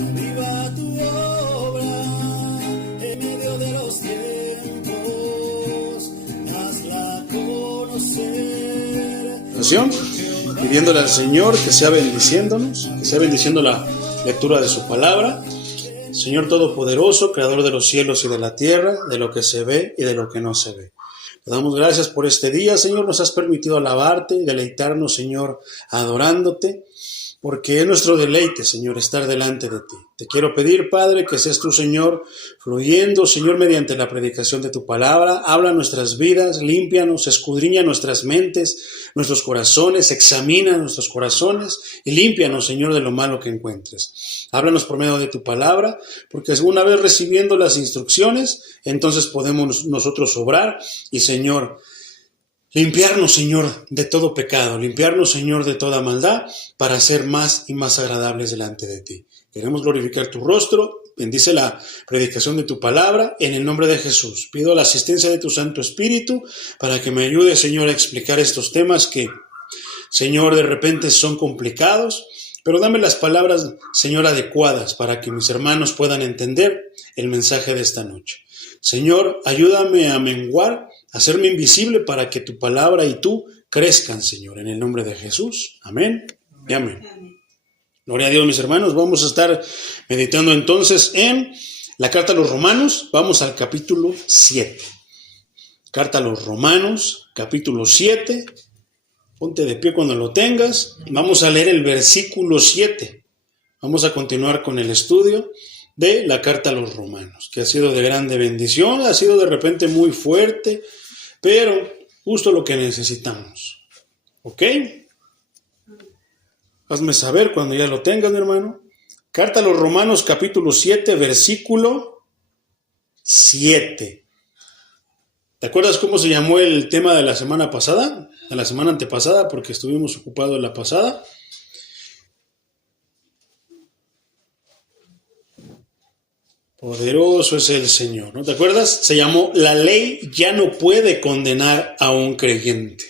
Aviva tu obra en medio de los tiempos, hazla conocer. Pidiéndole al Señor que sea bendiciéndonos, que sea bendiciendo la lectura de su palabra. Señor Todopoderoso, Creador de los cielos y de la tierra, de lo que se ve y de lo que no se ve. Te damos gracias por este día, Señor. Nos has permitido alabarte y deleitarnos, Señor, adorándote, porque es nuestro deleite, Señor, estar delante de ti. Te quiero pedir, Padre, que seas tú, Señor, fluyendo, Señor, mediante la predicación de tu palabra. Habla nuestras vidas, límpianos, escudriña nuestras mentes, nuestros corazones, examina nuestros corazones y límpianos, Señor, de lo malo que encuentres. Háblanos por medio de tu palabra, porque una vez recibiendo las instrucciones, entonces podemos nosotros obrar y, Señor, limpiarnos, Señor, de todo pecado, limpiarnos, Señor, de toda maldad, para ser más y más agradables delante de ti. Queremos glorificar tu rostro, bendice la predicación de tu palabra, en el nombre de Jesús. Pido la asistencia de tu Santo Espíritu, para que me ayude, Señor, a explicar estos temas que, Señor, de repente son complicados, pero dame las palabras, Señor, adecuadas, para que mis hermanos puedan entender el mensaje de esta noche. Señor, ayúdame a menguar, a hacerme invisible para que tu palabra y tú crezcan, Señor, en el nombre de Jesús. Amén y amén. Gloria a Dios, mis hermanos. Vamos a estar meditando entonces en la carta a los Romanos. Vamos al capítulo 7. Carta a los Romanos, capítulo 7. Ponte de pie cuando lo tengas. Vamos a leer el versículo 7. Vamos a continuar con el estudio de la carta a los Romanos, que ha sido de grande bendición, ha sido de repente muy fuerte, pero justo lo que necesitamos. ¿Ok? Hazme saber cuando ya lo tengas, mi hermano. Carta a los Romanos, capítulo 7, versículo 7. ¿Te acuerdas cómo se llamó el tema de la semana pasada? De la semana antepasada, porque estuvimos ocupados la pasada. Poderoso es el Señor, ¿no te acuerdas? Se llamó La ley ya no puede condenar a un creyente.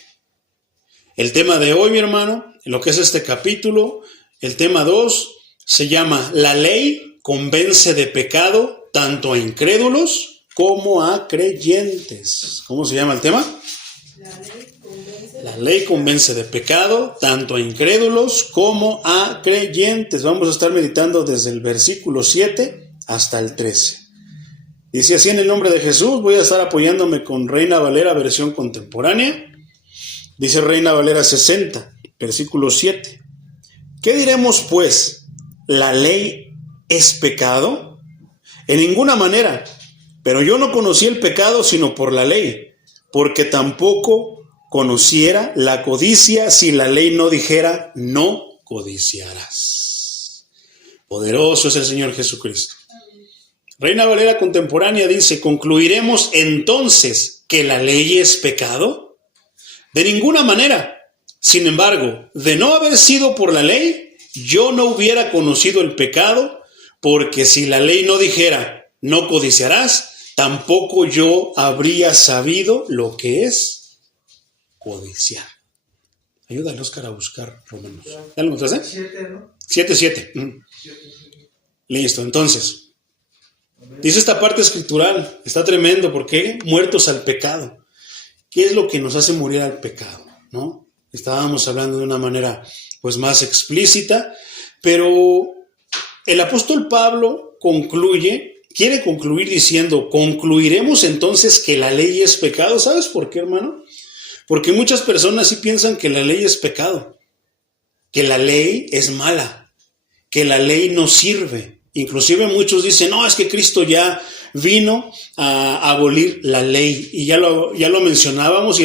El tema de hoy, mi hermano, en lo que es este capítulo, el tema 2, se llama La ley convence de pecado tanto a incrédulos como a creyentes. ¿Cómo se llama el tema? La ley convence de pecado tanto a incrédulos como a creyentes. Vamos a estar meditando desde el versículo 7 hasta el 13. Dice así: en el nombre de Jesús. Voy a estar apoyándome con Reina Valera versión contemporánea. Dice Reina Valera 60, versículo 7. ¿Qué diremos pues? ¿La ley es pecado? En ninguna manera. Pero yo no conocí el pecado sino por la ley, porque tampoco conociera la codicia si la ley no dijera: no codiciarás. Poderoso es el Señor Jesucristo. Reina Valera contemporánea dice: ¿concluiremos entonces que la ley es pecado? De ninguna manera. Sin embargo, de no haber sido por la ley, yo no hubiera conocido el pecado, porque si la ley no dijera: no codiciarás, tampoco yo habría sabido lo que es codiciar. Ayúdale, Oscar, a buscar Romanos. ¿Ya lo encontraste? 7, ¿no? 7. Listo, entonces. Dice esta parte escritural, está tremendo, porque muertos al pecado. ¿Qué es lo que nos hace morir al pecado? ¿No? Estábamos hablando de una manera pues más explícita, pero el apóstol Pablo quiere concluir diciendo: ¿concluiremos entonces que la ley es pecado? ¿Sabes por qué, hermano? Porque muchas personas sí piensan que la ley es pecado, que la ley es mala, que la ley no sirve. Inclusive muchos dicen: no, es que Cristo ya vino a abolir la ley, y ya lo mencionábamos,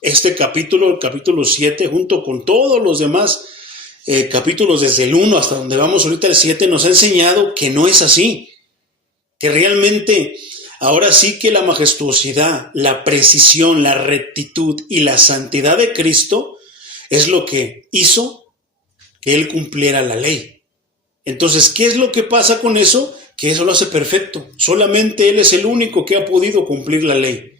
este capítulo, el capítulo 7, junto con todos los demás capítulos desde el 1 hasta donde vamos ahorita el 7, nos ha enseñado que no es así, que realmente ahora sí que la majestuosidad, la precisión, la rectitud y la santidad de Cristo es lo que hizo que Él cumpliera la ley. Entonces, ¿qué es lo que pasa con eso? Que eso lo hace perfecto. Solamente Él es el único que ha podido cumplir la ley.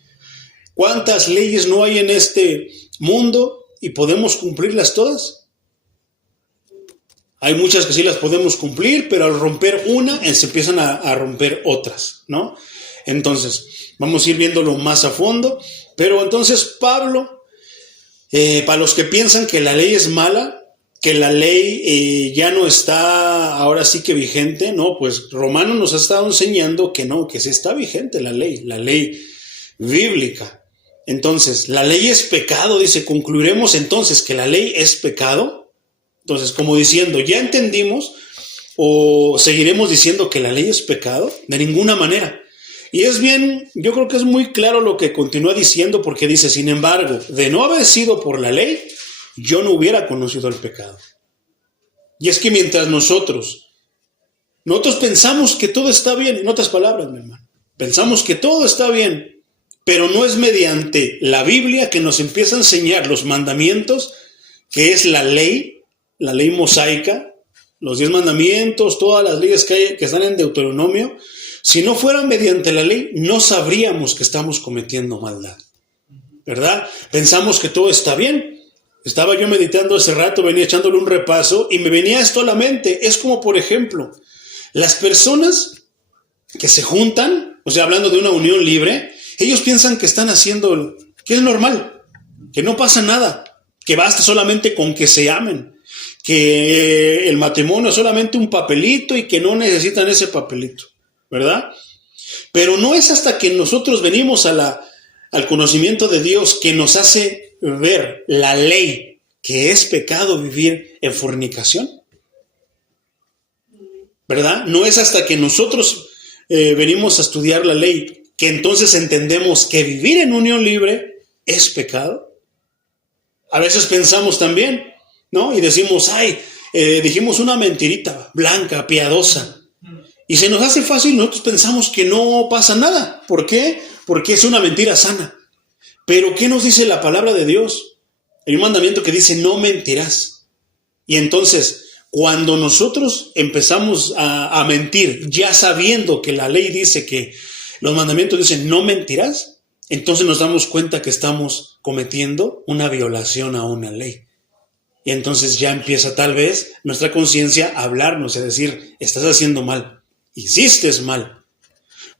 ¿Cuántas leyes no hay en este mundo y podemos cumplirlas todas? Hay muchas que sí las podemos cumplir, pero al romper una, se empiezan a romper otras, ¿no? Entonces, vamos a ir viéndolo más a fondo. Pero entonces Pablo, para los que piensan que la ley es mala, que la ley ya no está ahora sí que vigente, no, pues Romano nos ha estado enseñando que no, que sí está vigente la ley bíblica. Entonces, la ley es pecado, dice, concluiremos entonces que la ley es pecado. Entonces, como diciendo, ¿ya entendimos o seguiremos diciendo que la ley es pecado? De ninguna manera. Y es bien, yo creo que es muy claro lo que continúa diciendo, porque dice, sin embargo, de no haber sido por la ley, yo no hubiera conocido el pecado. Y es que mientras nosotros pensamos que todo está bien, en otras palabras, mi hermano, pensamos que todo está bien, pero no es mediante la Biblia que nos empieza a enseñar los mandamientos, que es la ley mosaica, los 10 mandamientos, todas las leyes que están en Deuteronomio. Si no fuera mediante la ley, no sabríamos que estamos cometiendo maldad, ¿verdad? Pensamos que todo está bien. Estaba yo meditando hace rato, venía echándole un repaso y me venía esto a la mente. Es como, por ejemplo, las personas que se juntan, o sea, hablando de una unión libre, ellos piensan que están haciendo, que es normal, que no pasa nada, que basta solamente con que se amen, que el matrimonio es solamente un papelito y que no necesitan ese papelito, ¿verdad? Pero no es hasta que nosotros venimos al conocimiento de Dios que nos hace ver la ley, que es pecado vivir en fornicación, ¿verdad? No es hasta que nosotros venimos a estudiar la ley que entonces entendemos que vivir en unión libre es pecado. A veces pensamos también, ¿no? Y decimos, dijimos una mentirita blanca, piadosa. Y se nos hace fácil, nosotros pensamos que no pasa nada. ¿Por qué? Porque es una mentira sana. Pero ¿qué nos dice la palabra de Dios? Hay un mandamiento que dice, no mentirás. Y entonces, cuando nosotros empezamos a mentir, ya sabiendo que la ley dice que los mandamientos dicen, no mentirás, entonces nos damos cuenta que estamos cometiendo una violación a una ley. Y entonces ya empieza tal vez nuestra conciencia a hablarnos y a decir, estás haciendo mal, hiciste mal.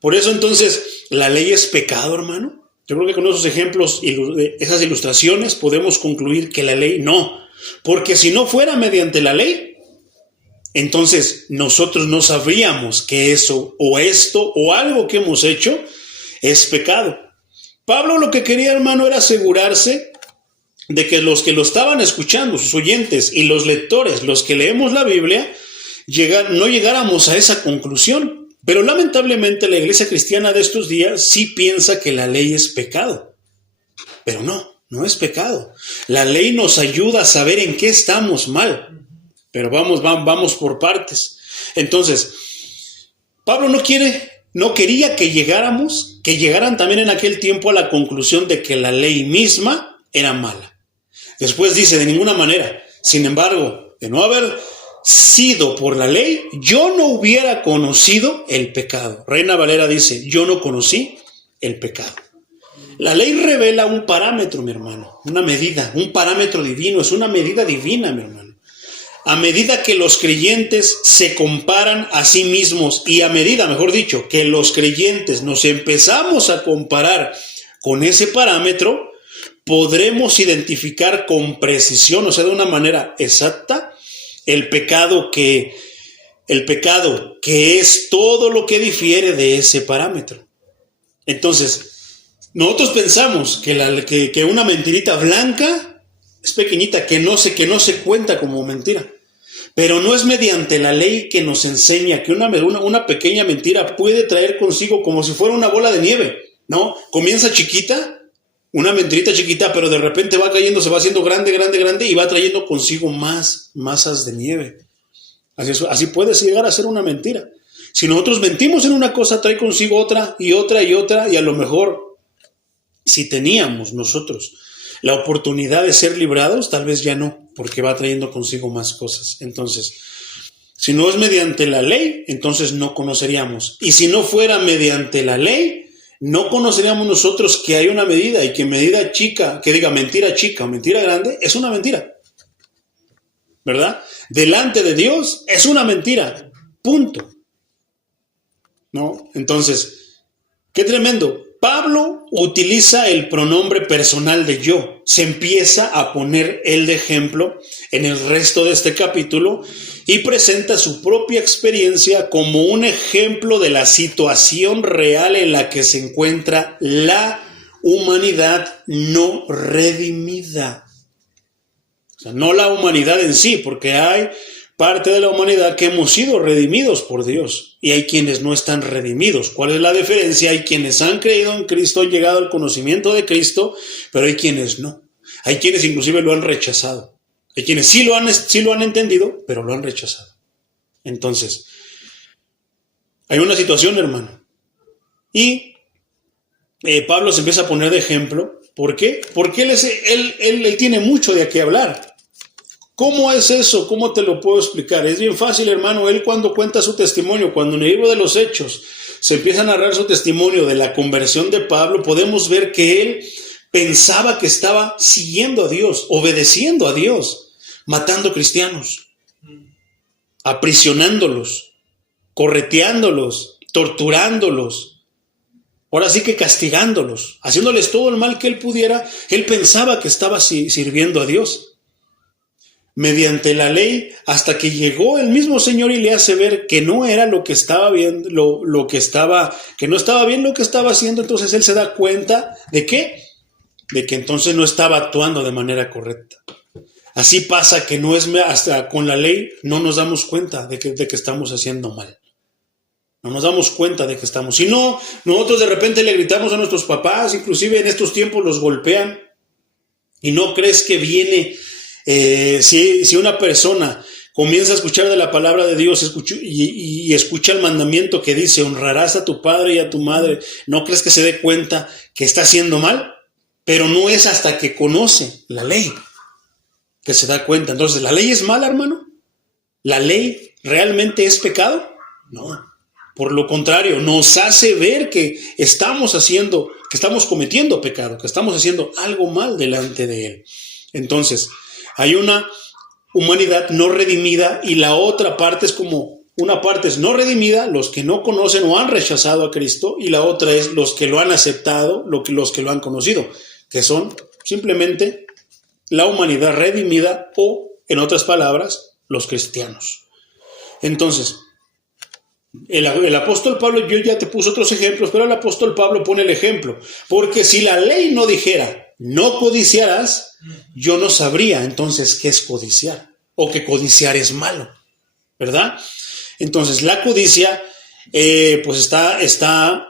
Por eso entonces, ¿la ley es pecado, hermano? Yo creo que con esos ejemplos y esas ilustraciones podemos concluir que la ley no. Porque si no fuera mediante la ley, entonces nosotros no sabríamos que eso o esto o algo que hemos hecho es pecado. Pablo lo que quería, hermano, era asegurarse de que los que lo estaban escuchando, sus oyentes y los lectores, los que leemos la Biblia, no llegáramos a esa conclusión. Pero lamentablemente la iglesia cristiana de estos días sí piensa que la ley es pecado. Pero no es pecado. La ley nos ayuda a saber en qué estamos mal. Pero vamos por partes. Entonces, Pablo no quería que llegaran también en aquel tiempo a la conclusión de que la ley misma era mala. Después dice, de ninguna manera. Sin embargo, de no haber sido por la ley, yo no hubiera conocido el pecado. Reina Valera dice, yo no conocí el pecado. La ley revela un parámetro, mi hermano, una medida, un parámetro divino, es una medida divina, mi hermano. A medida que los creyentes se comparan a sí mismos y a medida, mejor dicho, que los creyentes nos empezamos a comparar con ese parámetro, podremos identificar con precisión, o sea, de una manera exacta, el pecado que es todo lo que difiere de ese parámetro. Entonces, nosotros pensamos que una mentirita blanca es pequeñita, que no se cuenta como mentira. Pero no es mediante la ley que nos enseña que una pequeña mentira puede traer consigo como si fuera una bola de nieve, ¿no? Comienza chiquita, una mentirita chiquita, pero de repente va cayendo, se va haciendo grande y va trayendo consigo más masas de nieve. Así puede llegar a ser una mentira. Si nosotros mentimos en una cosa, trae consigo otra, y a lo mejor, si teníamos nosotros la oportunidad de ser librados, tal vez ya no, porque va trayendo consigo más cosas. Entonces, si no es mediante la ley, entonces no conoceríamos. Y si no fuera mediante la ley, no conoceríamos nosotros que hay una medida y que medida chica, que diga mentira chica o mentira grande, es una mentira. ¿verdad? Delante de Dios es una mentira, punto. ¿No? Entonces, qué tremendo. Pablo utiliza el pronombre personal de yo. Se empieza a poner él de ejemplo en el resto de este capítulo y presenta su propia experiencia como un ejemplo de la situación real en la que se encuentra la humanidad no redimida. O sea, no la humanidad en sí, porque hay parte de la humanidad que hemos sido redimidos por Dios y hay quienes no están redimidos. ¿Cuál es la diferencia? Hay quienes han creído en Cristo, han llegado al conocimiento de Cristo, pero hay quienes no. Hay quienes inclusive lo han rechazado. Hay quienes sí lo han entendido, pero lo han rechazado. Entonces, hay una situación, hermano. Y Pablo se empieza a poner de ejemplo. ¿Por qué? Porque él tiene mucho de qué hablar. ¿Cómo es eso? ¿Cómo te lo puedo explicar? Es bien fácil, hermano. Él cuando cuenta su testimonio, cuando en el libro de los Hechos se empieza a narrar su testimonio de la conversión de Pablo, podemos ver que él pensaba que estaba siguiendo a Dios, obedeciendo a Dios, matando cristianos, aprisionándolos, correteándolos, torturándolos, ahora sí que castigándolos, haciéndoles todo el mal que él pudiera. Él pensaba que estaba sirviendo a Dios mediante la ley, hasta que llegó el mismo Señor y le hace ver que no era lo que estaba bien, que no estaba bien lo que estaba haciendo. Entonces él se da cuenta de ¿qué? De que entonces no estaba actuando de manera correcta. Así pasa que no es hasta con la ley no nos damos cuenta de que estamos haciendo mal. No nos damos cuenta de que estamos. Si no, nosotros de repente le gritamos a nuestros papás, inclusive en estos tiempos los golpean, y no crees que viene. Si una persona comienza a escuchar de la palabra de Dios y escucha el mandamiento que dice honrarás a tu padre y a tu madre, ¿no crees que se dé cuenta que está haciendo mal? Pero no es hasta que conoce la ley que se da cuenta. Entonces, ¿la ley es mala, hermano? ¿La ley realmente es pecado? No. Por lo contrario, nos hace ver que estamos cometiendo pecado, que estamos haciendo algo mal delante de Él. Entonces, hay una humanidad no redimida y la otra parte es como, una parte es no redimida, los que no conocen o han rechazado a Cristo, y la otra es los que lo han aceptado, los que lo han conocido, que son simplemente la humanidad redimida o, en otras palabras, los cristianos. Entonces, el apóstol Pablo, yo ya te puse otros ejemplos, pero el apóstol Pablo pone el ejemplo, porque si la ley no dijera no codiciarás, yo no sabría entonces qué es codiciar o que codiciar es malo, ¿verdad? Entonces la codicia pues está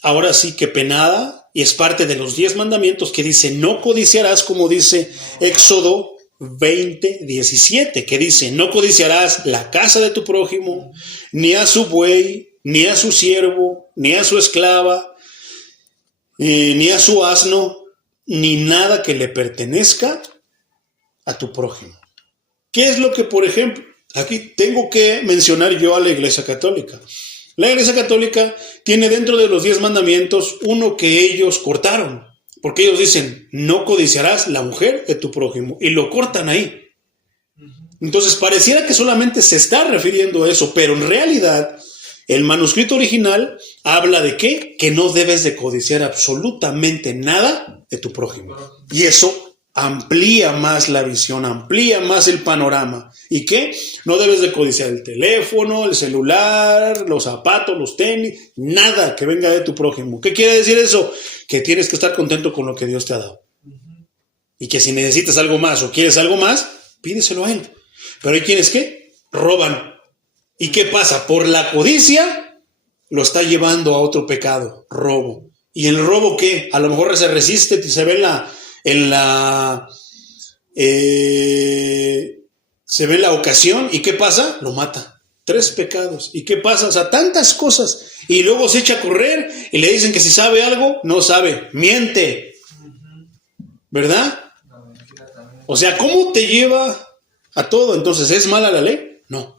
ahora sí que penada y es parte de los 10 mandamientos que dice no codiciarás, como dice Éxodo 20:17, que dice no codiciarás la casa de tu prójimo, ni a su buey, ni a su siervo, ni a su esclava, ni a su asno, ni nada que le pertenezca a tu prójimo. ¿Qué es lo que, por ejemplo, aquí tengo que mencionar yo a la Iglesia Católica? La Iglesia Católica tiene dentro de los 10 mandamientos uno que ellos cortaron, porque ellos dicen, no codiciarás la mujer de tu prójimo, y lo cortan ahí. Entonces pareciera que solamente se está refiriendo a eso, pero en realidad el manuscrito original habla de ¿qué? Que no debes de codiciar absolutamente nada de tu prójimo. Y eso amplía más la visión, amplía más el panorama. ¿Y qué? No debes de codiciar el teléfono, el celular, los zapatos, los tenis, nada que venga de tu prójimo. ¿Qué quiere decir eso? Que tienes que estar contento con lo que Dios te ha dado. Y que si necesitas algo más o quieres algo más, pídeselo a Él. Pero hay quienes ¿qué? Roban. ¿Y qué pasa? Por la codicia lo está llevando a otro pecado, robo. ¿Y el robo qué? A lo mejor se resiste y se ve se ve en la ocasión. ¿Y qué pasa? Lo mata. 3 pecados. ¿Y qué pasa? O sea, tantas cosas. Y luego se echa a correr y le dicen que si sabe algo, no sabe. Miente. ¿Verdad? O sea, ¿cómo te lleva a todo? Entonces, ¿es mala la ley? No.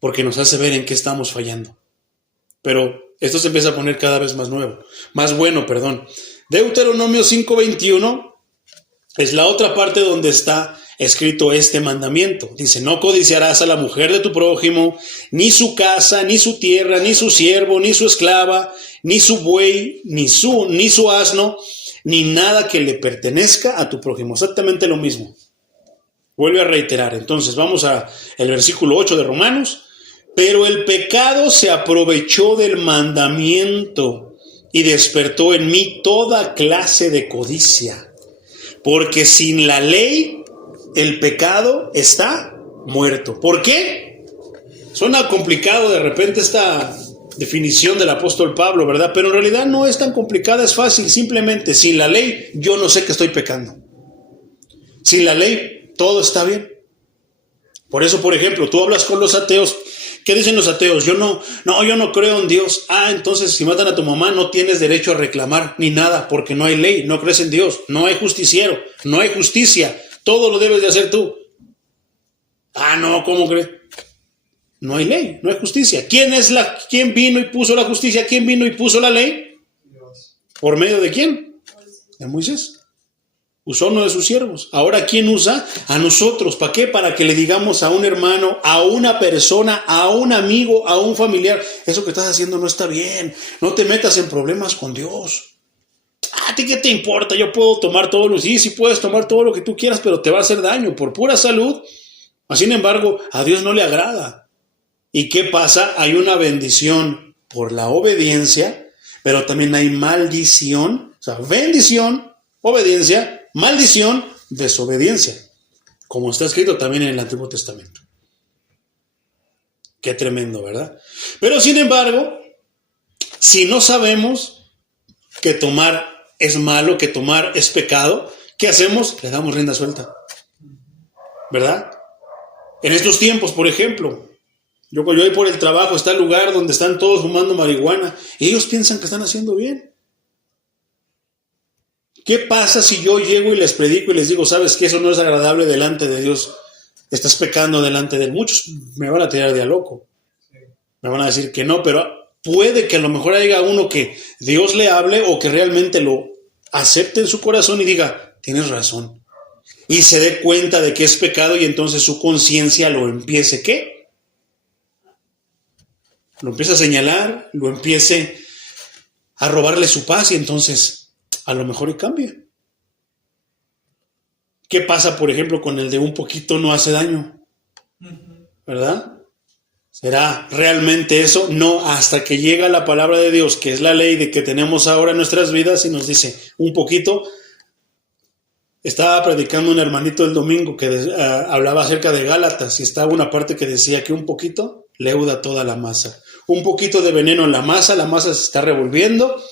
Porque nos hace ver en qué estamos fallando. Pero esto se empieza a poner cada vez más bueno. Deuteronomio 5:21 es la otra parte donde está escrito este mandamiento. Dice, no codiciarás a la mujer de tu prójimo, ni su casa, ni su tierra, ni su siervo, ni su esclava, ni su buey, ni su asno, ni nada que le pertenezca a tu prójimo. Exactamente lo mismo. Vuelve a reiterar. Entonces vamos a el versículo 8 de Romanos. Pero el pecado se aprovechó del mandamiento y despertó en mí toda clase de codicia. Porque sin la ley el pecado está muerto. ¿Por qué? Suena complicado de repente esta definición del apóstol Pablo, ¿verdad? Pero en realidad no es tan complicada, es fácil. Simplemente, sin la ley yo no sé que estoy pecando. Sin la ley todo está bien. Por eso, por ejemplo, tú hablas con los ateos. ¿Qué dicen los ateos? Yo no creo en Dios. Entonces si matan a tu mamá no tienes derecho a reclamar ni nada porque no hay ley, no crees en Dios, no hay justiciero, no hay justicia, todo lo debes de hacer tú. No, ¿cómo crees? No hay ley, no hay justicia. ¿Quién vino y puso la justicia? ¿Quién vino y puso la ley? Dios. ¿Por medio de quién? De Moisés. Usó uno de sus siervos. Ahora, ¿quién usa? A nosotros. ¿Para qué? Para que le digamos a un hermano, a una persona, a un amigo, a un familiar, eso que estás haciendo no está bien. No te metas en problemas con Dios. ¿A ti qué te importa? Yo puedo tomar todo lo... Sí puedes tomar todo lo que tú quieras, pero te va a hacer daño por pura salud. Sin embargo, a Dios no le agrada. ¿Y qué pasa? Hay una bendición por la obediencia, pero también hay maldición. O sea, bendición, obediencia, maldición, desobediencia, como está escrito también en el Antiguo Testamento. Qué tremendo, ¿verdad? Pero sin embargo, si no sabemos que tomar es malo, que tomar es pecado, ¿qué hacemos? Le damos rienda suelta, ¿verdad? En estos tiempos, por ejemplo, yo voy por el trabajo, está el lugar donde están todos fumando marihuana y ellos piensan que están haciendo bien. ¿Qué pasa si yo llego y les predico y les digo, sabes que eso no es agradable delante de Dios? Estás pecando delante de él. Muchos me van a tirar de a loco. Me van a decir que no, pero puede que a lo mejor haya uno que Dios le hable o que realmente lo acepte en su corazón y diga, tienes razón. Y se dé cuenta de que es pecado y entonces su conciencia lo empiece, ¿qué? Lo empieza a señalar, lo empiece a robarle su paz y entonces... a lo mejor y cambia. ¿Qué pasa, por ejemplo, con el de un poquito no hace daño? ¿Verdad? ¿Será realmente eso? No, hasta que llega la palabra de Dios, que es la ley de que tenemos ahora en nuestras vidas, y nos dice, un poquito. Estaba predicando un hermanito el domingo que hablaba acerca de Gálatas, y estaba una parte que decía que un poquito leuda toda la masa. Un poquito de veneno en la masa se está revolviendo,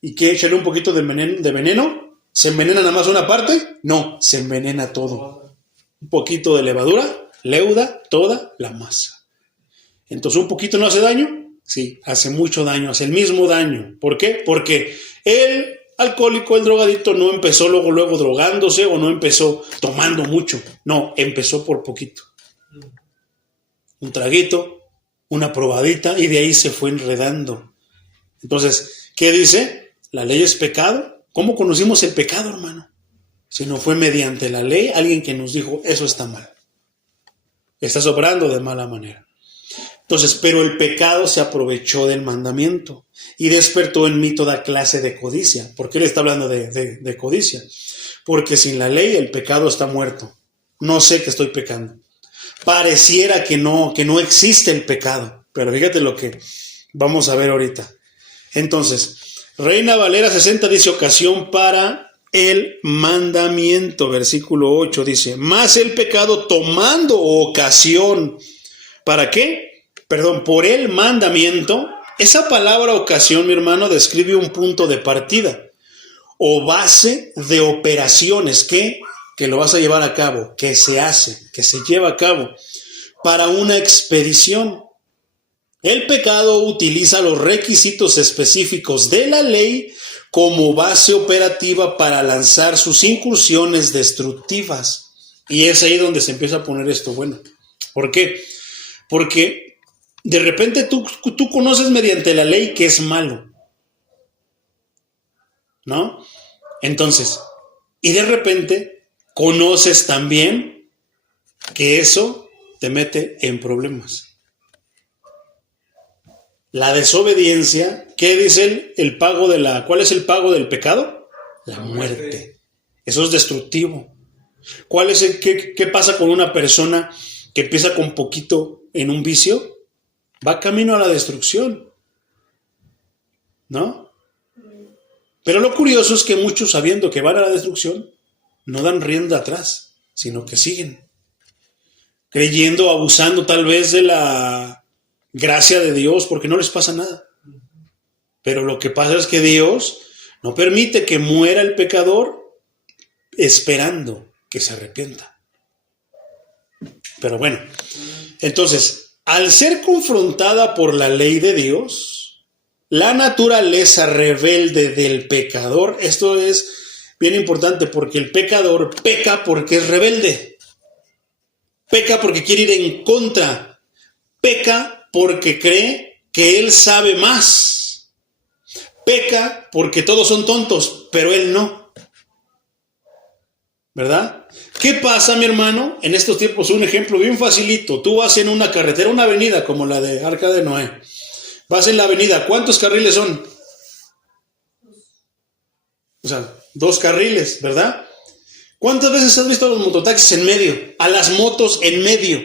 ¿y qué? ¿Echarle un poquito de veneno? ¿Se envenena nada más una parte? No, se envenena todo. Un poquito de levadura leuda toda la masa. Entonces, ¿un poquito no hace daño? Sí, hace mucho daño, hace el mismo daño. ¿Por qué? Porque el alcohólico, el drogadicto, no empezó luego drogándose o no empezó tomando mucho. No, empezó por poquito. Un traguito, una probadita y de ahí se fue enredando. Entonces, ¿qué dice? ¿La ley es pecado? ¿Cómo conocimos el pecado, hermano? Si no fue mediante la ley, alguien que nos dijo, eso está mal. Estás obrando de mala manera. Entonces, pero el pecado se aprovechó del mandamiento y despertó en mí toda clase de codicia. ¿Por qué le está hablando de codicia? Porque sin la ley el pecado está muerto. No sé que estoy pecando. Pareciera que no existe el pecado. Pero fíjate lo que vamos a ver ahorita. Entonces, Reina Valera 60 dice ocasión para el mandamiento. Versículo 8 dice, más el pecado tomando ocasión. ¿Para qué? Por el mandamiento. Esa palabra ocasión, mi hermano, describe un punto de partida o base de operaciones que lo vas a llevar a cabo, que se hace, que se lleva a cabo para una expedición. El pecado utiliza los requisitos específicos de la ley como base operativa para lanzar sus incursiones destructivas. Y es ahí donde se empieza a poner esto bueno. ¿Por qué? Porque de repente tú conoces mediante la ley que es malo, ¿no? Entonces, y de repente conoces también que eso te mete en problemas. La desobediencia, ¿qué dicen? ¿Cuál es el pago del pecado? La muerte. Eso es destructivo. ¿Qué pasa con una persona que empieza con poquito en un vicio? Va camino a la destrucción, ¿no? Pero lo curioso es que muchos, sabiendo que van a la destrucción, no dan rienda atrás, sino que siguen, creyendo, abusando tal vez de la gracia de Dios, porque no les pasa nada. Pero lo que pasa es que Dios no permite que muera el pecador esperando que se arrepienta. Pero bueno, entonces, al ser confrontada por la ley de Dios, la naturaleza rebelde del pecador, esto es bien importante porque el pecador peca porque es rebelde, peca porque quiere ir en contra, peca porque cree que él sabe más, peca porque todos son tontos, pero él no. ¿Verdad? ¿Qué pasa, mi hermano? En estos tiempos, un ejemplo bien facilito. Tú vas en una carretera, una avenida como la de Arca de Noé. Vas en la avenida. ¿Cuántos carriles son? O sea, 2 carriles, ¿verdad? ¿Cuántas veces has visto a los mototaxis en medio? A las motos en medio.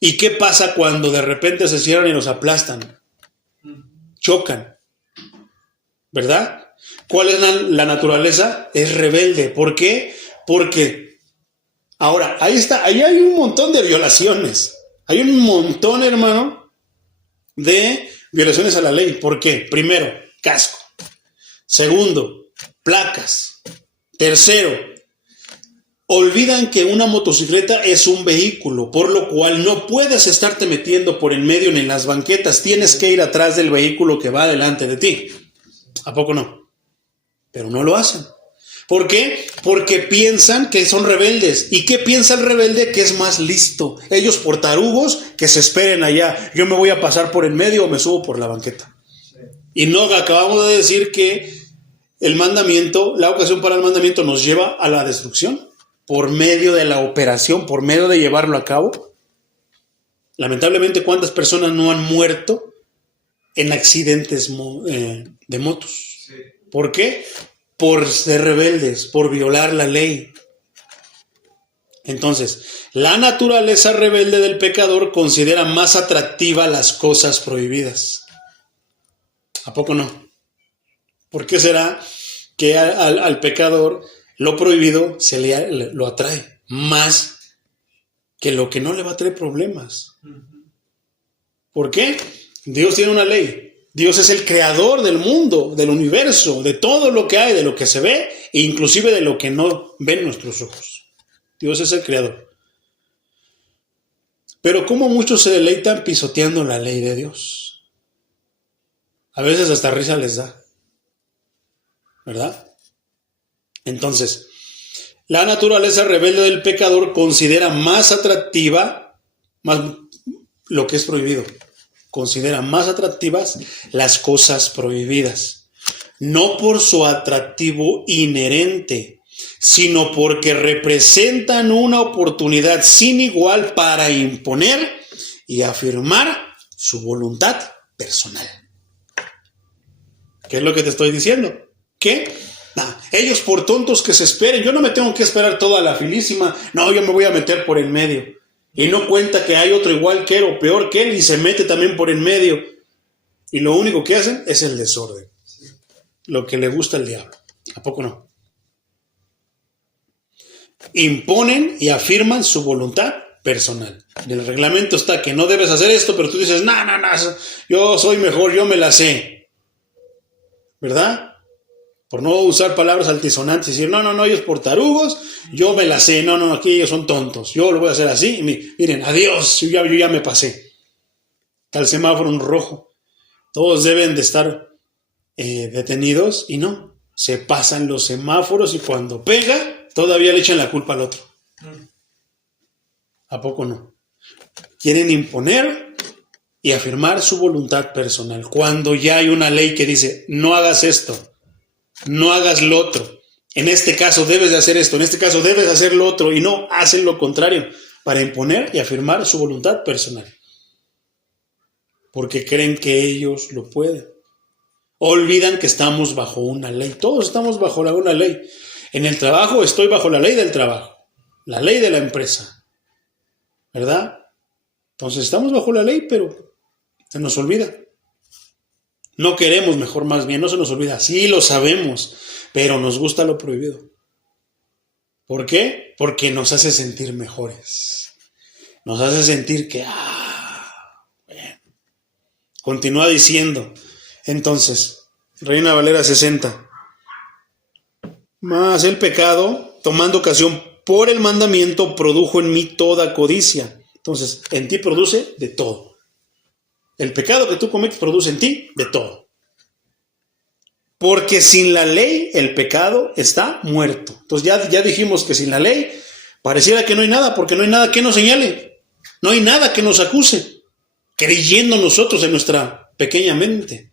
¿Y qué pasa cuando de repente se cierran y los aplastan? Chocan. ¿Verdad? ¿Cuál es la naturaleza? Es rebelde. ¿Por qué? Porque ahora, ahí hay un montón de violaciones. Hay un montón, hermano, de violaciones a la ley. ¿Por qué? Primero, casco. Segundo, placas. Tercero, olvidan que una motocicleta es un vehículo, por lo cual no puedes estarte metiendo por en medio ni en las banquetas. Tienes que ir atrás del vehículo que va delante de ti. ¿A poco no? Pero no lo hacen. ¿Por qué? Porque piensan que son rebeldes. ¿Y qué piensa el rebelde? Que es más listo. Ellos por tarugos, que se esperen allá. Yo me voy a pasar por en medio o me subo por la banqueta. Y no, acabamos de decir que el mandamiento, la ocasión para el mandamiento nos lleva a la destrucción por medio de la operación, por medio de llevarlo a cabo. Lamentablemente, ¿cuántas personas no han muerto en accidentes de motos? ¿Por qué? Por ser rebeldes, por violar la ley. Entonces, la naturaleza rebelde del pecador considera más atractiva las cosas prohibidas. ¿A poco no? ¿Por qué será que al pecador lo prohibido lo atrae más que lo que no le va a traer problemas? ¿Por qué? Dios tiene una ley. Dios es el creador del mundo, del universo, de todo lo que hay, de lo que se ve e inclusive de lo que no ven nuestros ojos. Dios es el creador. Pero ¿cómo muchos se deleitan pisoteando la ley de Dios? A veces hasta risa les da, ¿verdad? Entonces, la naturaleza rebelde del pecador considera más atractiva lo que es prohibido. Considera más atractivas las cosas prohibidas, no por su atractivo inherente, sino porque representan una oportunidad sin igual para imponer y afirmar su voluntad personal. ¿Qué es lo que te estoy diciendo? ¿Qué? Ellos por tontos que se esperen, yo no me tengo que esperar toda la filísima, no, yo me voy a meter por en medio. Y no cuenta que hay otro igual que él o peor que él y se mete también por en medio. Y lo único que hacen es el desorden. Lo que le gusta al diablo. ¿A poco no? Imponen y afirman su voluntad personal. En el reglamento está que no debes hacer esto, pero tú dices, no, yo soy mejor, yo me la sé. ¿Verdad? Por no usar palabras altisonantes y decir, no, ellos por tarugos, yo me la sé, no, aquí ellos son tontos, yo lo voy a hacer así, y miren, adiós, yo ya me pasé. Está el semáforo en rojo, todos deben de estar detenidos, y no, se pasan los semáforos y cuando pega, todavía le echan la culpa al otro. ¿A poco no? Quieren imponer y afirmar su voluntad personal, cuando ya hay una ley que dice, no hagas esto, no hagas lo otro. En este caso debes de hacer esto, en este caso debes de hacer lo otro, y no hacen lo contrario para imponer y afirmar su voluntad personal. Porque creen que ellos lo pueden. Olvidan que estamos bajo una ley. Todos estamos bajo una ley. En el trabajo estoy bajo la ley del trabajo, la ley de la empresa, ¿verdad? Entonces estamos bajo la ley, pero se nos olvida. No queremos, mejor más bien, no se nos olvida. Sí, lo sabemos, pero nos gusta lo prohibido. ¿Por qué? Porque nos hace sentir mejores. Nos hace sentir que, bueno. Continúa diciendo, entonces, Reina Valera 60. Mas el pecado, tomando ocasión por el mandamiento, produjo en mí toda codicia. Entonces, en ti produce de todo. El pecado que tú cometes produce en ti de todo. Porque sin la ley el pecado está muerto. Entonces ya dijimos que sin la ley pareciera que no hay nada, porque no hay nada que nos señale. No hay nada que nos acuse, creyendo nosotros en nuestra pequeña mente.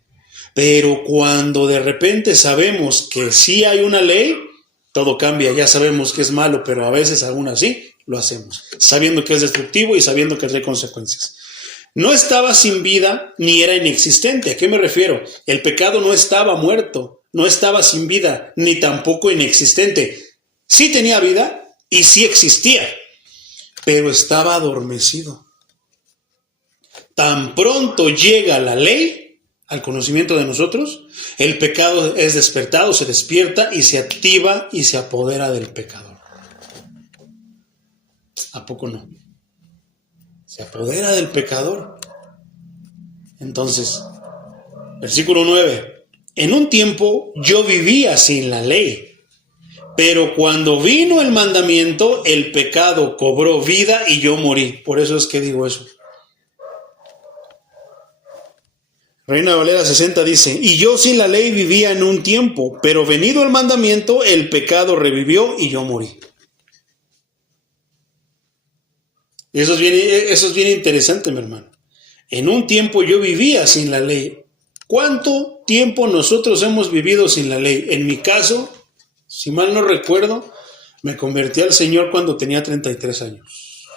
Pero cuando de repente sabemos que sí hay una ley, todo cambia. Ya sabemos que es malo, pero a veces aún así lo hacemos, sabiendo que es destructivo y sabiendo que trae consecuencias. No estaba sin vida ni era inexistente. ¿A qué me refiero? El pecado no estaba muerto, no estaba sin vida, ni tampoco inexistente. Sí tenía vida y sí existía, pero estaba adormecido. Tan pronto llega la ley al conocimiento de nosotros, el pecado es despertado, se despierta y se activa y se apodera del pecador. ¿A poco no? Se apodera del pecador. Entonces, versículo 9. En un tiempo yo vivía sin la ley, pero cuando vino el mandamiento, el pecado cobró vida y yo morí. Por eso es que digo eso. Reina Valera 60 dice, y yo sin la ley vivía en un tiempo, pero venido el mandamiento, el pecado revivió y yo morí. Eso es bien interesante, mi hermano. En un tiempo yo vivía sin la ley. ¿Cuánto tiempo nosotros hemos vivido sin la ley? En mi caso, si mal no recuerdo, me convertí al Señor cuando tenía 33 años.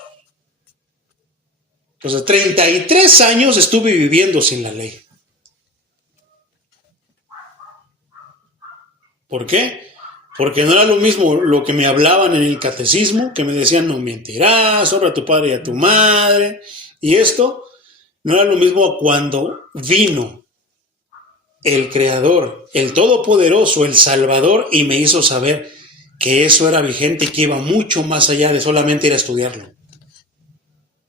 Entonces, 33 años estuve viviendo sin la ley. ¿Por qué? Porque no era lo mismo lo que me hablaban en el catecismo, que me decían no mentirás, honra a tu padre y a tu madre, y esto no era lo mismo cuando vino el Creador, el Todopoderoso, el Salvador, y me hizo saber que eso era vigente y que iba mucho más allá de solamente ir a estudiarlo.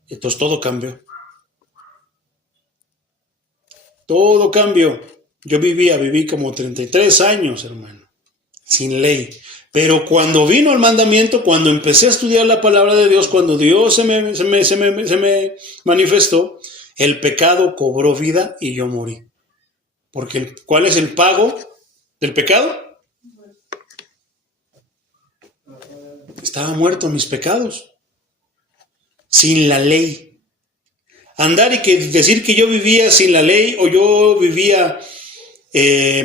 Entonces todo cambió. Todo cambió. Yo viví como 33 años, hermano, sin ley. Pero cuando vino el mandamiento, cuando empecé a estudiar la palabra de Dios, cuando Dios se me manifestó, el pecado cobró vida y yo morí. Porque ¿cuál es el pago del pecado? Estaba muerto en mis pecados. Sin la ley. Andar y decir que yo vivía sin la ley, o yo vivía,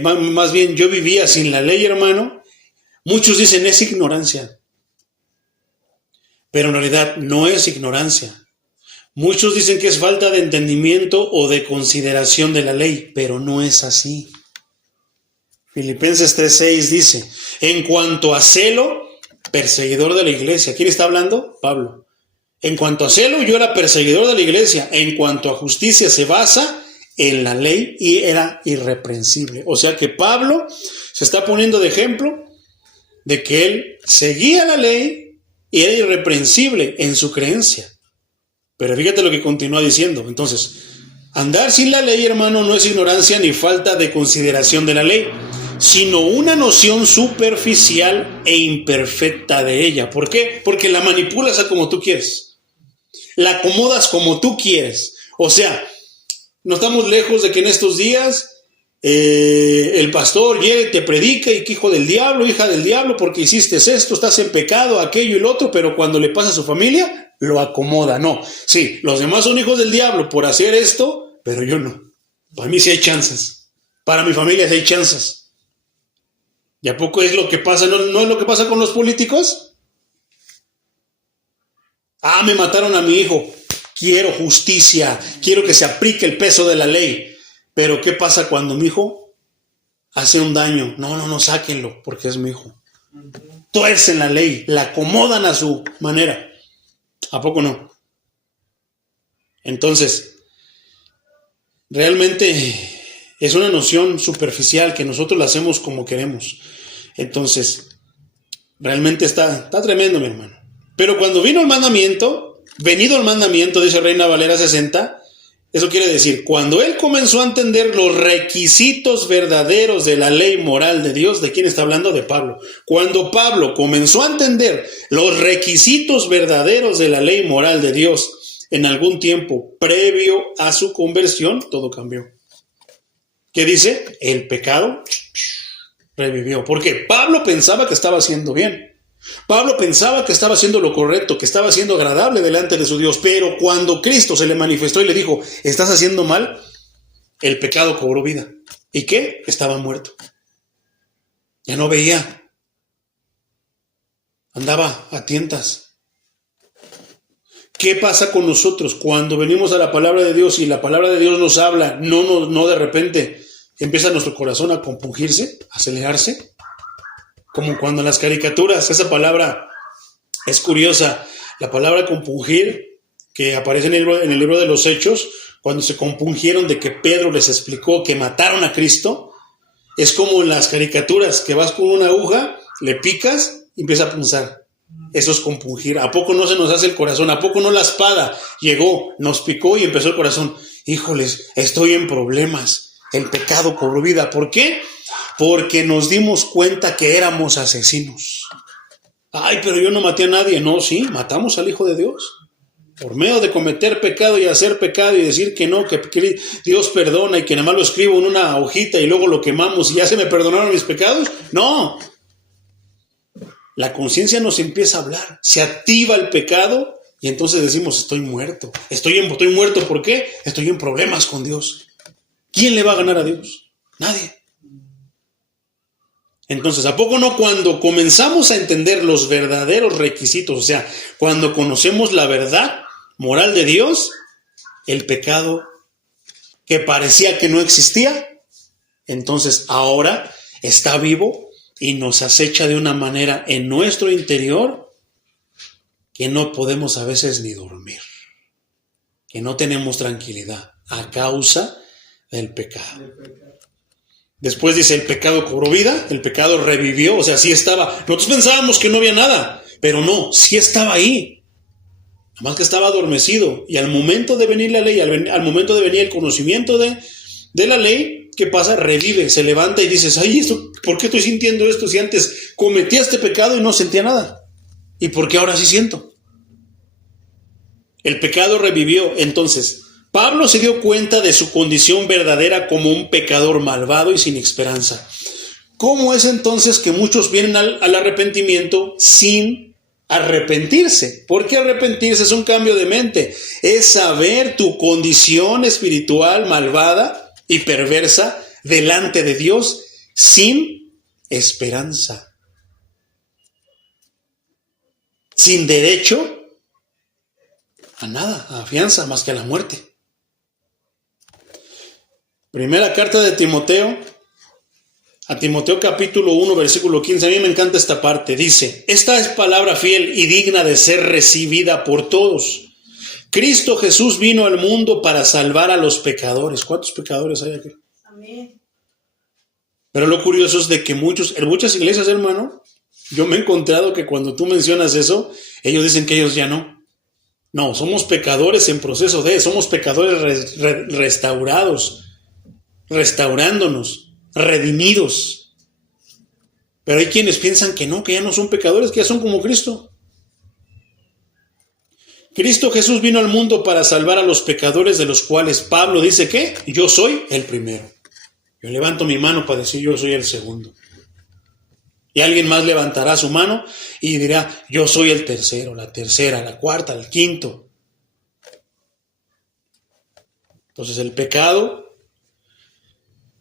más bien yo vivía sin la ley, hermano, muchos dicen es ignorancia. Pero en realidad no es ignorancia. Muchos dicen que es falta de entendimiento o de consideración de la ley, pero no es así. Filipenses 3:6 dice, en cuanto a celo, perseguidor de la iglesia. ¿Quién está hablando? Pablo. En cuanto a celo, yo era perseguidor de la iglesia. En cuanto a justicia, se basa en la ley y era irreprensible. O sea que Pablo se está poniendo de ejemplo de que él seguía la ley y era irreprensible en su creencia. Pero fíjate lo que continúa diciendo. Entonces, andar sin la ley, hermano, no es ignorancia ni falta de consideración de la ley, sino una noción superficial e imperfecta de ella. ¿Por qué? Porque la manipulas a como tú quieres. La acomodas como tú quieres. O sea, no estamos lejos de que en estos días el pastor llegue y te predica y que hijo del diablo, hija del diablo, porque hiciste esto, estás en pecado, aquello y lo otro, pero cuando le pasa a su familia, lo acomoda. No, sí, los demás son hijos del diablo por hacer esto, pero yo no. Para mí sí hay chances. Para mi familia sí hay chances. ¿Y a poco es lo que pasa? ¿No es lo que pasa con los políticos? Ah, me mataron a mi hijo. Quiero justicia. Quiero que se aplique el peso de la ley. Pero ¿qué pasa cuando mi hijo hace un daño? No, sáquenlo porque es mi hijo. Tuercen la ley, la acomodan a su manera. ¿A poco no? Entonces, realmente es una noción superficial que nosotros la hacemos como queremos. Entonces, realmente está tremendo, mi hermano. Pero cuando venido el mandamiento, dice Reina Valera 60, eso quiere decir, cuando él comenzó a entender los requisitos verdaderos de la ley moral de Dios, ¿de quién está hablando? De Pablo. Cuando Pablo comenzó a entender los requisitos verdaderos de la ley moral de Dios en algún tiempo previo a su conversión, todo cambió. ¿Qué dice? El pecado revivió. Porque Pablo pensaba que estaba haciendo bien. Pablo pensaba que estaba haciendo lo correcto, que estaba siendo agradable delante de su Dios, pero cuando Cristo se le manifestó y le dijo, estás haciendo mal, el pecado cobró vida. ¿Y qué? Estaba muerto. Ya no veía. Andaba a tientas. ¿Qué pasa con nosotros cuando venimos a la palabra de Dios y la palabra de Dios nos habla? No de repente empieza nuestro corazón a compungirse, a acelerarse. Como cuando en las caricaturas, esa palabra es curiosa, la palabra compungir, que aparece en el libro de los Hechos, cuando se compungieron de que Pedro les explicó que mataron a Cristo, es como en las caricaturas, que vas con una aguja, le picas y empieza a punzar. Eso es compungir. ¿A poco no se nos hace el corazón? ¿A poco no la espada llegó, nos picó y empezó el corazón? Híjoles, estoy en problemas. El pecado cobró vida. ¿Por qué? Porque nos dimos cuenta que éramos asesinos. Ay, pero yo no maté a nadie. No, sí, matamos al Hijo de Dios. Por medio de cometer pecado y hacer pecado y decir que no, que Dios perdona y que nada más lo escribo en una hojita y luego lo quemamos y ya se me perdonaron mis pecados. No. La conciencia nos empieza a hablar. Se activa el pecado y entonces decimos, estoy muerto. Estoy muerto, ¿por qué? Estoy en problemas con Dios. ¿Quién le va a ganar a Dios? Nadie. Entonces, ¿a poco no cuando comenzamos a entender los verdaderos requisitos, o sea, cuando conocemos la verdad moral de Dios, el pecado que parecía que no existía, entonces ahora está vivo y nos acecha de una manera en nuestro interior que no podemos a veces ni dormir, que no tenemos tranquilidad a causa del pecado. Después dice, el pecado cobró vida, el pecado revivió, o sea, sí estaba. Nosotros pensábamos que no había nada, pero no, sí estaba ahí. Nada más que estaba adormecido. Y al momento de venir la ley, al momento de venir el conocimiento de la ley, ¿qué pasa? Revive, se levanta y dices, ay, esto, ¿por qué estoy sintiendo esto si antes cometía este pecado y no sentía nada? ¿Y por qué ahora sí siento? El pecado revivió, entonces Pablo se dio cuenta de su condición verdadera como un pecador malvado y sin esperanza. ¿Cómo es entonces que muchos vienen al arrepentimiento sin arrepentirse? Porque arrepentirse es un cambio de mente, es saber tu condición espiritual malvada y perversa delante de Dios sin esperanza, sin derecho a nada, a fianza más que a la muerte. Primera carta de Timoteo, a Timoteo capítulo 1, versículo 15. A mí me encanta esta parte. Dice, esta es palabra fiel y digna de ser recibida por todos. Cristo Jesús vino al mundo para salvar a los pecadores. ¿Cuántos pecadores hay aquí? Amén. Pero lo curioso es de que en muchas iglesias, hermano, yo me he encontrado que cuando tú mencionas eso, ellos dicen que ellos ya no. No, somos pecadores en proceso somos pecadores restaurados, restaurándonos, redimidos. Pero hay quienes piensan que no, que ya no son pecadores, que ya son como Cristo. Cristo Jesús vino al mundo para salvar a los pecadores, de los cuales Pablo dice que yo soy el primero. Yo levanto mi mano para decir yo soy el segundo. Y alguien más levantará su mano y dirá yo soy el tercero, la tercera, la cuarta, el quinto. Entonces el pecado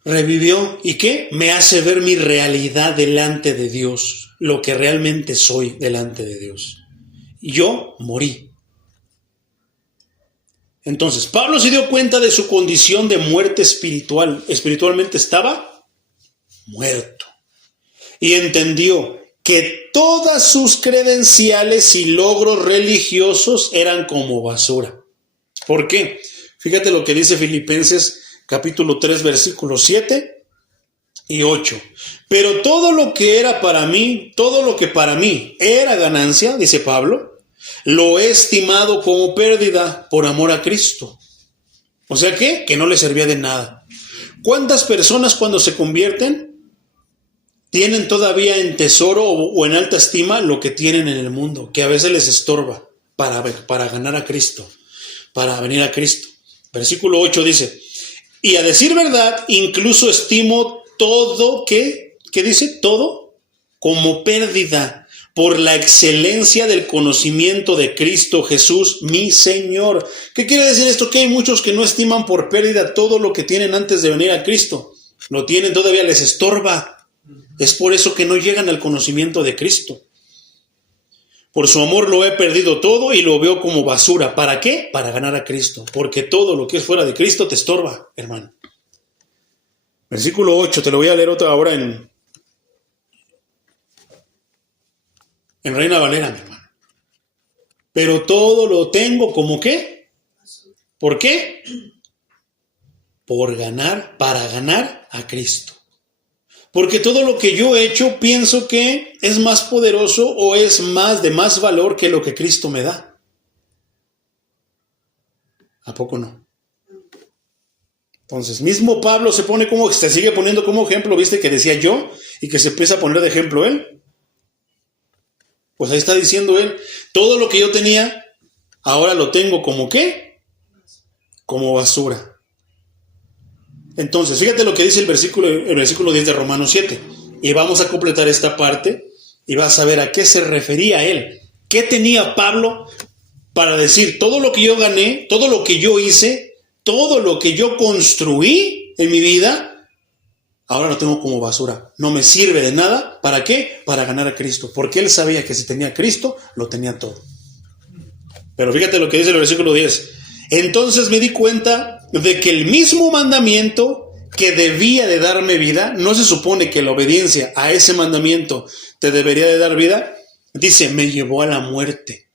revivió. ¿Y qué? Me hace ver mi realidad delante de Dios, lo que realmente soy delante de Dios. Yo morí. Entonces, Pablo se dio cuenta de su condición de muerte espiritual. Espiritualmente estaba muerto. Y entendió que todas sus credenciales y logros religiosos eran como basura. ¿Por qué? Fíjate lo que dice Filipenses capítulo 3, versículos 7 y 8. Pero todo lo que era para mí, todo lo que para mí era ganancia, dice Pablo, lo he estimado como pérdida por amor a Cristo. O sea, ¿qué? Que no le servía de nada. ¿Cuántas personas cuando se convierten tienen todavía en tesoro o en alta estima lo que tienen en el mundo, que a veces les estorba para ganar a Cristo, para venir a Cristo? Versículo 8 dice, y a decir verdad, incluso estimo todo, ¿qué dice? Todo como pérdida por la excelencia del conocimiento de Cristo Jesús, mi Señor. ¿Qué quiere decir esto? Que hay muchos que no estiman por pérdida todo lo que tienen antes de venir a Cristo. Lo tienen todavía, les estorba. Es por eso que no llegan al conocimiento de Cristo. Por su amor lo he perdido todo y lo veo como basura. ¿Para qué? Para ganar a Cristo. Porque todo lo que es fuera de Cristo te estorba, hermano. Versículo 8, te lo voy a leer otra ahora en Reina Valera, mi hermano. Pero todo lo tengo como ¿qué? ¿Por qué? Para ganar a Cristo. Porque todo lo que yo he hecho pienso que es más poderoso o es de más valor que lo que Cristo me da. ¿A poco no? Entonces, mismo Pablo se sigue poniendo como ejemplo, ¿viste? Que decía yo y que se empieza a poner de ejemplo él. Pues ahí está diciendo él, todo lo que yo tenía, ahora lo tengo como ¿qué? Como basura. Entonces, fíjate lo que dice el versículo 10 de Romanos 7. Y vamos a completar esta parte y vas a ver a qué se refería él. ¿Qué tenía Pablo para decir todo lo que yo gané, todo lo que yo hice, todo lo que yo construí en mi vida, ahora lo tengo como basura? No me sirve de nada. ¿Para qué? Para ganar a Cristo. Porque él sabía que si tenía a Cristo, lo tenía todo. Pero fíjate lo que dice el versículo 10. Entonces me di cuenta de que el mismo mandamiento que debía de darme vida, no se supone que la obediencia a ese mandamiento te debería de dar vida, dice, me llevó a la muerte.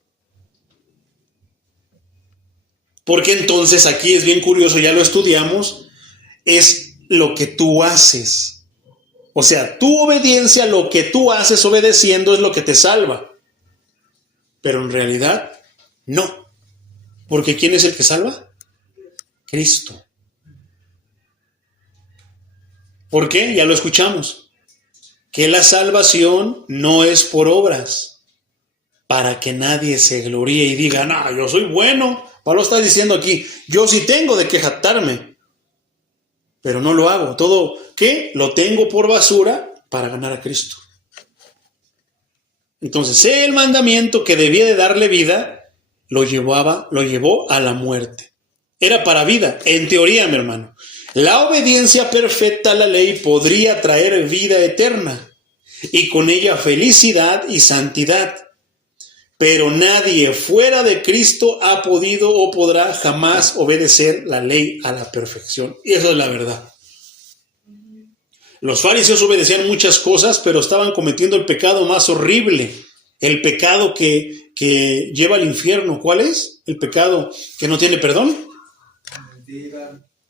Porque entonces aquí es bien curioso, ya lo estudiamos, es lo que tú haces. O sea, tu obediencia, lo que tú haces obedeciendo es lo que te salva. Pero en realidad, no. Porque ¿quién es el que salva? Cristo. ¿Por qué? Ya lo escuchamos. Que la salvación no es por obras, para que nadie se gloríe y diga, no, yo soy bueno. Pablo está diciendo aquí, yo sí tengo de qué jactarme, pero no lo hago. Todo, ¿qué? Lo tengo por basura para ganar a Cristo. Entonces, el mandamiento que debía de darle vida, lo llevó a la muerte. Era para vida, en teoría, mi hermano. La obediencia perfecta a la ley podría traer vida eterna y con ella felicidad y santidad. Pero nadie fuera de Cristo ha podido o podrá jamás obedecer la ley a la perfección. Y eso es la verdad. Los fariseos obedecían muchas cosas, pero estaban cometiendo el pecado más horrible. El pecado que lleva al infierno. ¿Cuál es? El pecado que no tiene perdón.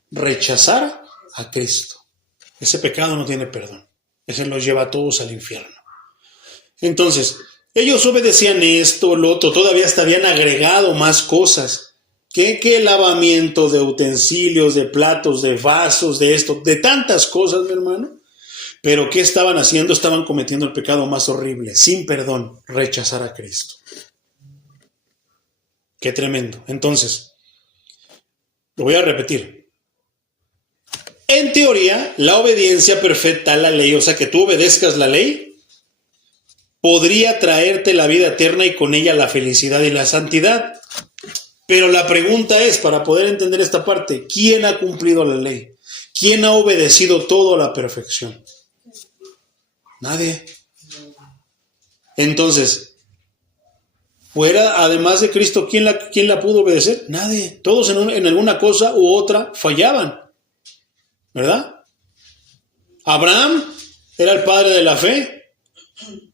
Rechazar a Cristo. Ese pecado no tiene perdón. Ese los lleva a todos al infierno. Entonces, ellos obedecían esto, lo otro, todavía hasta habían agregado más cosas. ¿Qué lavamiento de utensilios, de platos, de vasos, de esto, de tantas cosas, mi hermano? Pero ¿qué estaban haciendo? Estaban cometiendo el pecado más horrible, sin perdón, rechazar a Cristo. Qué tremendo. Entonces, lo voy a repetir. En teoría, la obediencia perfecta a la ley, o sea, que tú obedezcas la ley, podría traerte la vida eterna y con ella la felicidad y la santidad. Pero la pregunta es, para poder entender esta parte, ¿quién ha cumplido la ley? ¿quién ha obedecido todo a la perfección? Nadie. Entonces, fuera, además de Cristo, ¿quién la pudo obedecer? Nadie. Todos en alguna cosa u otra fallaban. ¿Verdad? Abraham era el padre de la fe,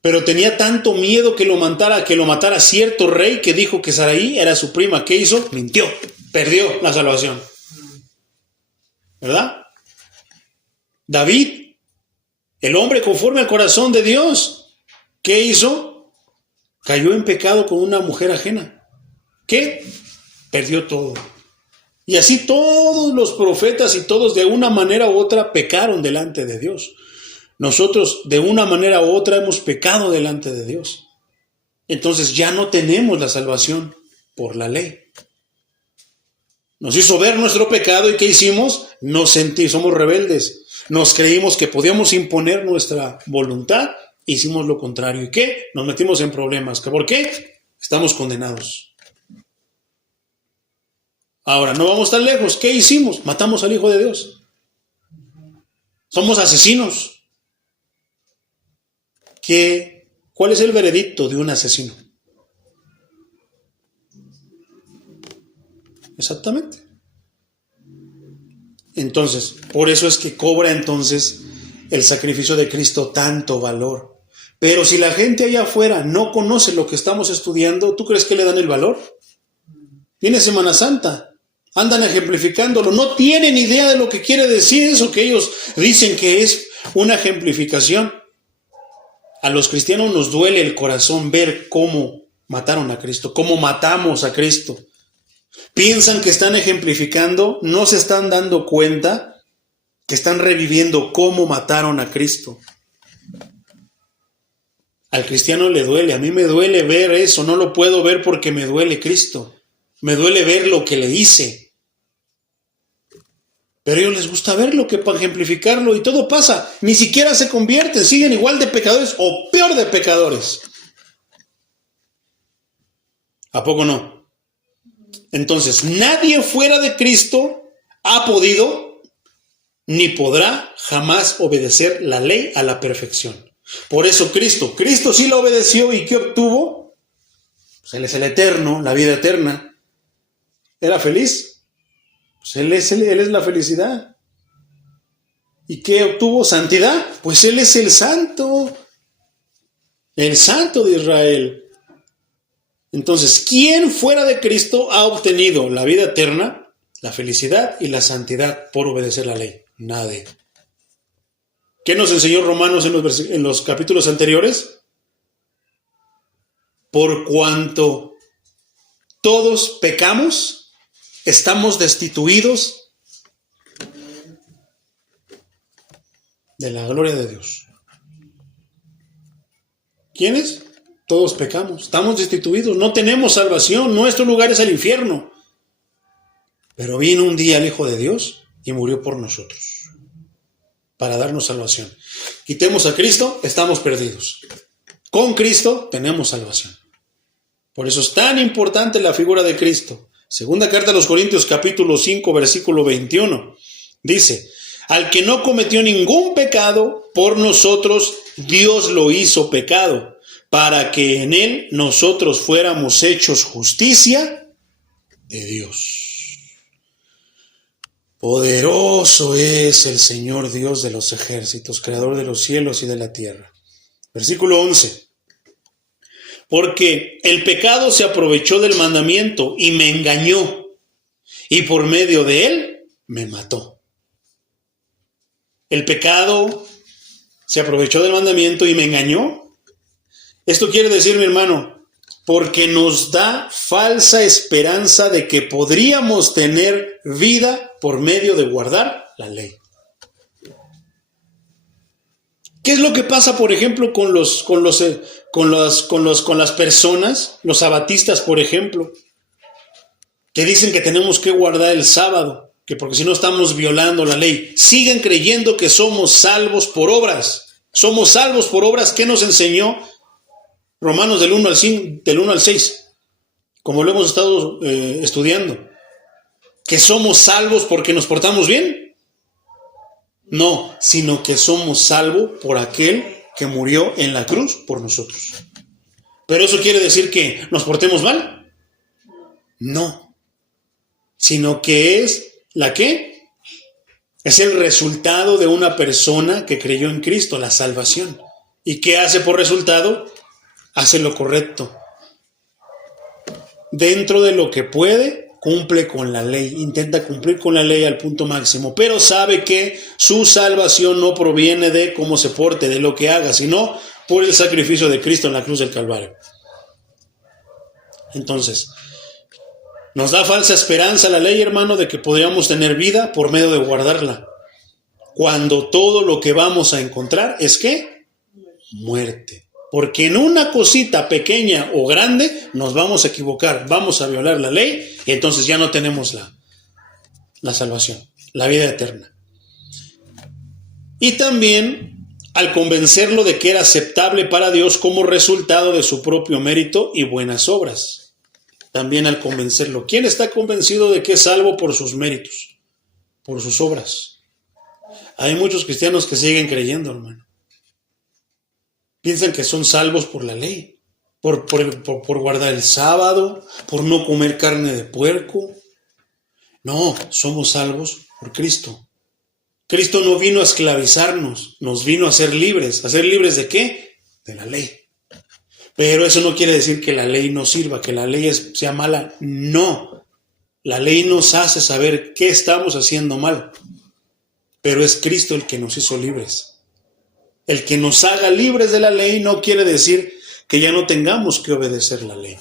pero tenía tanto miedo que lo matara cierto rey que dijo que Sarai era su prima. ¿Qué hizo? Mintió. Perdió la salvación. ¿Verdad? David, el hombre conforme al corazón de Dios, ¿qué hizo? Cayó en pecado con una mujer ajena. ¿Qué? Perdió todo. Y así todos los profetas y todos de una manera u otra pecaron delante de Dios. Nosotros de una manera u otra hemos pecado delante de Dios. Entonces ya no tenemos la salvación por la ley. Nos hizo ver nuestro pecado y ¿qué hicimos? Somos rebeldes. Nos creímos que podíamos imponer nuestra voluntad, hicimos lo contrario. ¿Y qué? Nos metimos en problemas. ¿Por qué? Estamos condenados. Ahora, no vamos tan lejos. ¿Qué hicimos? Matamos al Hijo de Dios. Somos asesinos. ¿Cuál es el veredicto de un asesino? Exactamente. Entonces, por eso es que cobra entonces el sacrificio de Cristo tanto valor. Pero si la gente allá afuera no conoce lo que estamos estudiando, ¿tú crees que le dan el valor? Viene Semana Santa, andan ejemplificándolo, no tienen idea de lo que quiere decir eso que ellos dicen que es una ejemplificación. A los cristianos nos duele el corazón ver cómo mataron a Cristo, cómo matamos a Cristo. Piensan que están ejemplificando, no se están dando cuenta que están reviviendo cómo mataron a Cristo. Al cristiano le duele, a mí me duele ver eso, no lo puedo ver porque me duele Cristo. Me duele ver lo que le hice. Pero a ellos les gusta verlo que para ejemplificarlo y todo pasa. Ni siquiera se convierten, siguen igual de pecadores o peor de pecadores. ¿A poco no? Entonces, nadie fuera de Cristo ha podido ni podrá jamás obedecer la ley a la perfección. Por eso Cristo sí la obedeció y ¿qué obtuvo? Pues Él es el eterno, la vida eterna. ¿Era feliz? Pues Él es la felicidad. ¿Y qué obtuvo? ¿Santidad? Pues Él es el santo de Israel. Entonces, ¿quién fuera de Cristo ha obtenido la vida eterna, la felicidad y la santidad por obedecer la ley? Nadie. ¿Qué nos enseñó Romanos en los capítulos anteriores? Por cuanto todos pecamos, estamos destituidos de la gloria de Dios. ¿Quiénes? Todos pecamos, estamos destituidos, no tenemos salvación, nuestro lugar es el infierno. Pero vino un día el Hijo de Dios y murió por nosotros, para darnos salvación. Quitemos a Cristo, estamos perdidos. Con Cristo tenemos salvación. Por eso es tan importante la figura de Cristo. Segunda carta a los Corintios, capítulo 5, versículo 21. Dice, al que no cometió ningún pecado, por nosotros Dios lo hizo pecado, para que en él nosotros fuéramos hechos justicia de Dios. Poderoso es el Señor Dios de los ejércitos, creador de los cielos y de la tierra. Versículo 11. Porque el pecado se aprovechó del mandamiento y me engañó, y por medio de él me mató. El pecado se aprovechó del mandamiento y me engañó. Esto quiere decir, mi hermano, porque nos da falsa esperanza de que podríamos tener vida por medio de guardar la ley. ¿Qué es lo que pasa, por ejemplo, con las personas, los sabatistas, por ejemplo, que dicen que tenemos que guardar el sábado, que porque si no estamos violando la ley? Siguen creyendo que somos salvos por obras. Somos salvos por obras. ¿Qué nos enseñó Romanos del 1 al 6? Como lo hemos estado estudiando. ¿Que somos salvos porque nos portamos bien? No, sino que somos salvos por aquel que murió en la cruz por nosotros. ¿Pero eso quiere decir que nos portemos mal? No. Sino que es ¿la qué? Es el resultado de una persona que creyó en Cristo, la salvación. ¿Y qué hace por resultado? Hace lo correcto. Dentro de lo que puede, cumple con la ley. Intenta cumplir con la ley al punto máximo. Pero sabe que su salvación no proviene de cómo se porte, de lo que haga, sino por el sacrificio de Cristo en la cruz del Calvario. Entonces, nos da falsa esperanza la ley, hermano, de que podríamos tener vida por medio de guardarla. Cuando todo lo que vamos a encontrar es ¿qué? Muerte. Porque en una cosita pequeña o grande nos vamos a equivocar, vamos a violar la ley y entonces ya no tenemos la salvación, la vida eterna. Y también al convencerlo de que era aceptable para Dios como resultado de su propio mérito y buenas obras. También al convencerlo. ¿Quién está convencido de que es salvo por sus méritos? Por sus obras. Hay muchos cristianos que siguen creyendo, hermano. Piensan que son salvos por la ley, por guardar el sábado, por no comer carne de puerco. No, somos salvos por Cristo. Cristo no vino a esclavizarnos, nos vino a ser libres. ¿A ser libres de qué? De la ley. Pero eso no quiere decir que la ley no sirva, que la ley sea mala. No, la ley nos hace saber qué estamos haciendo mal. Pero es Cristo el que nos hizo libres. El que nos haga libres de la ley no quiere decir que ya no tengamos que obedecer la ley.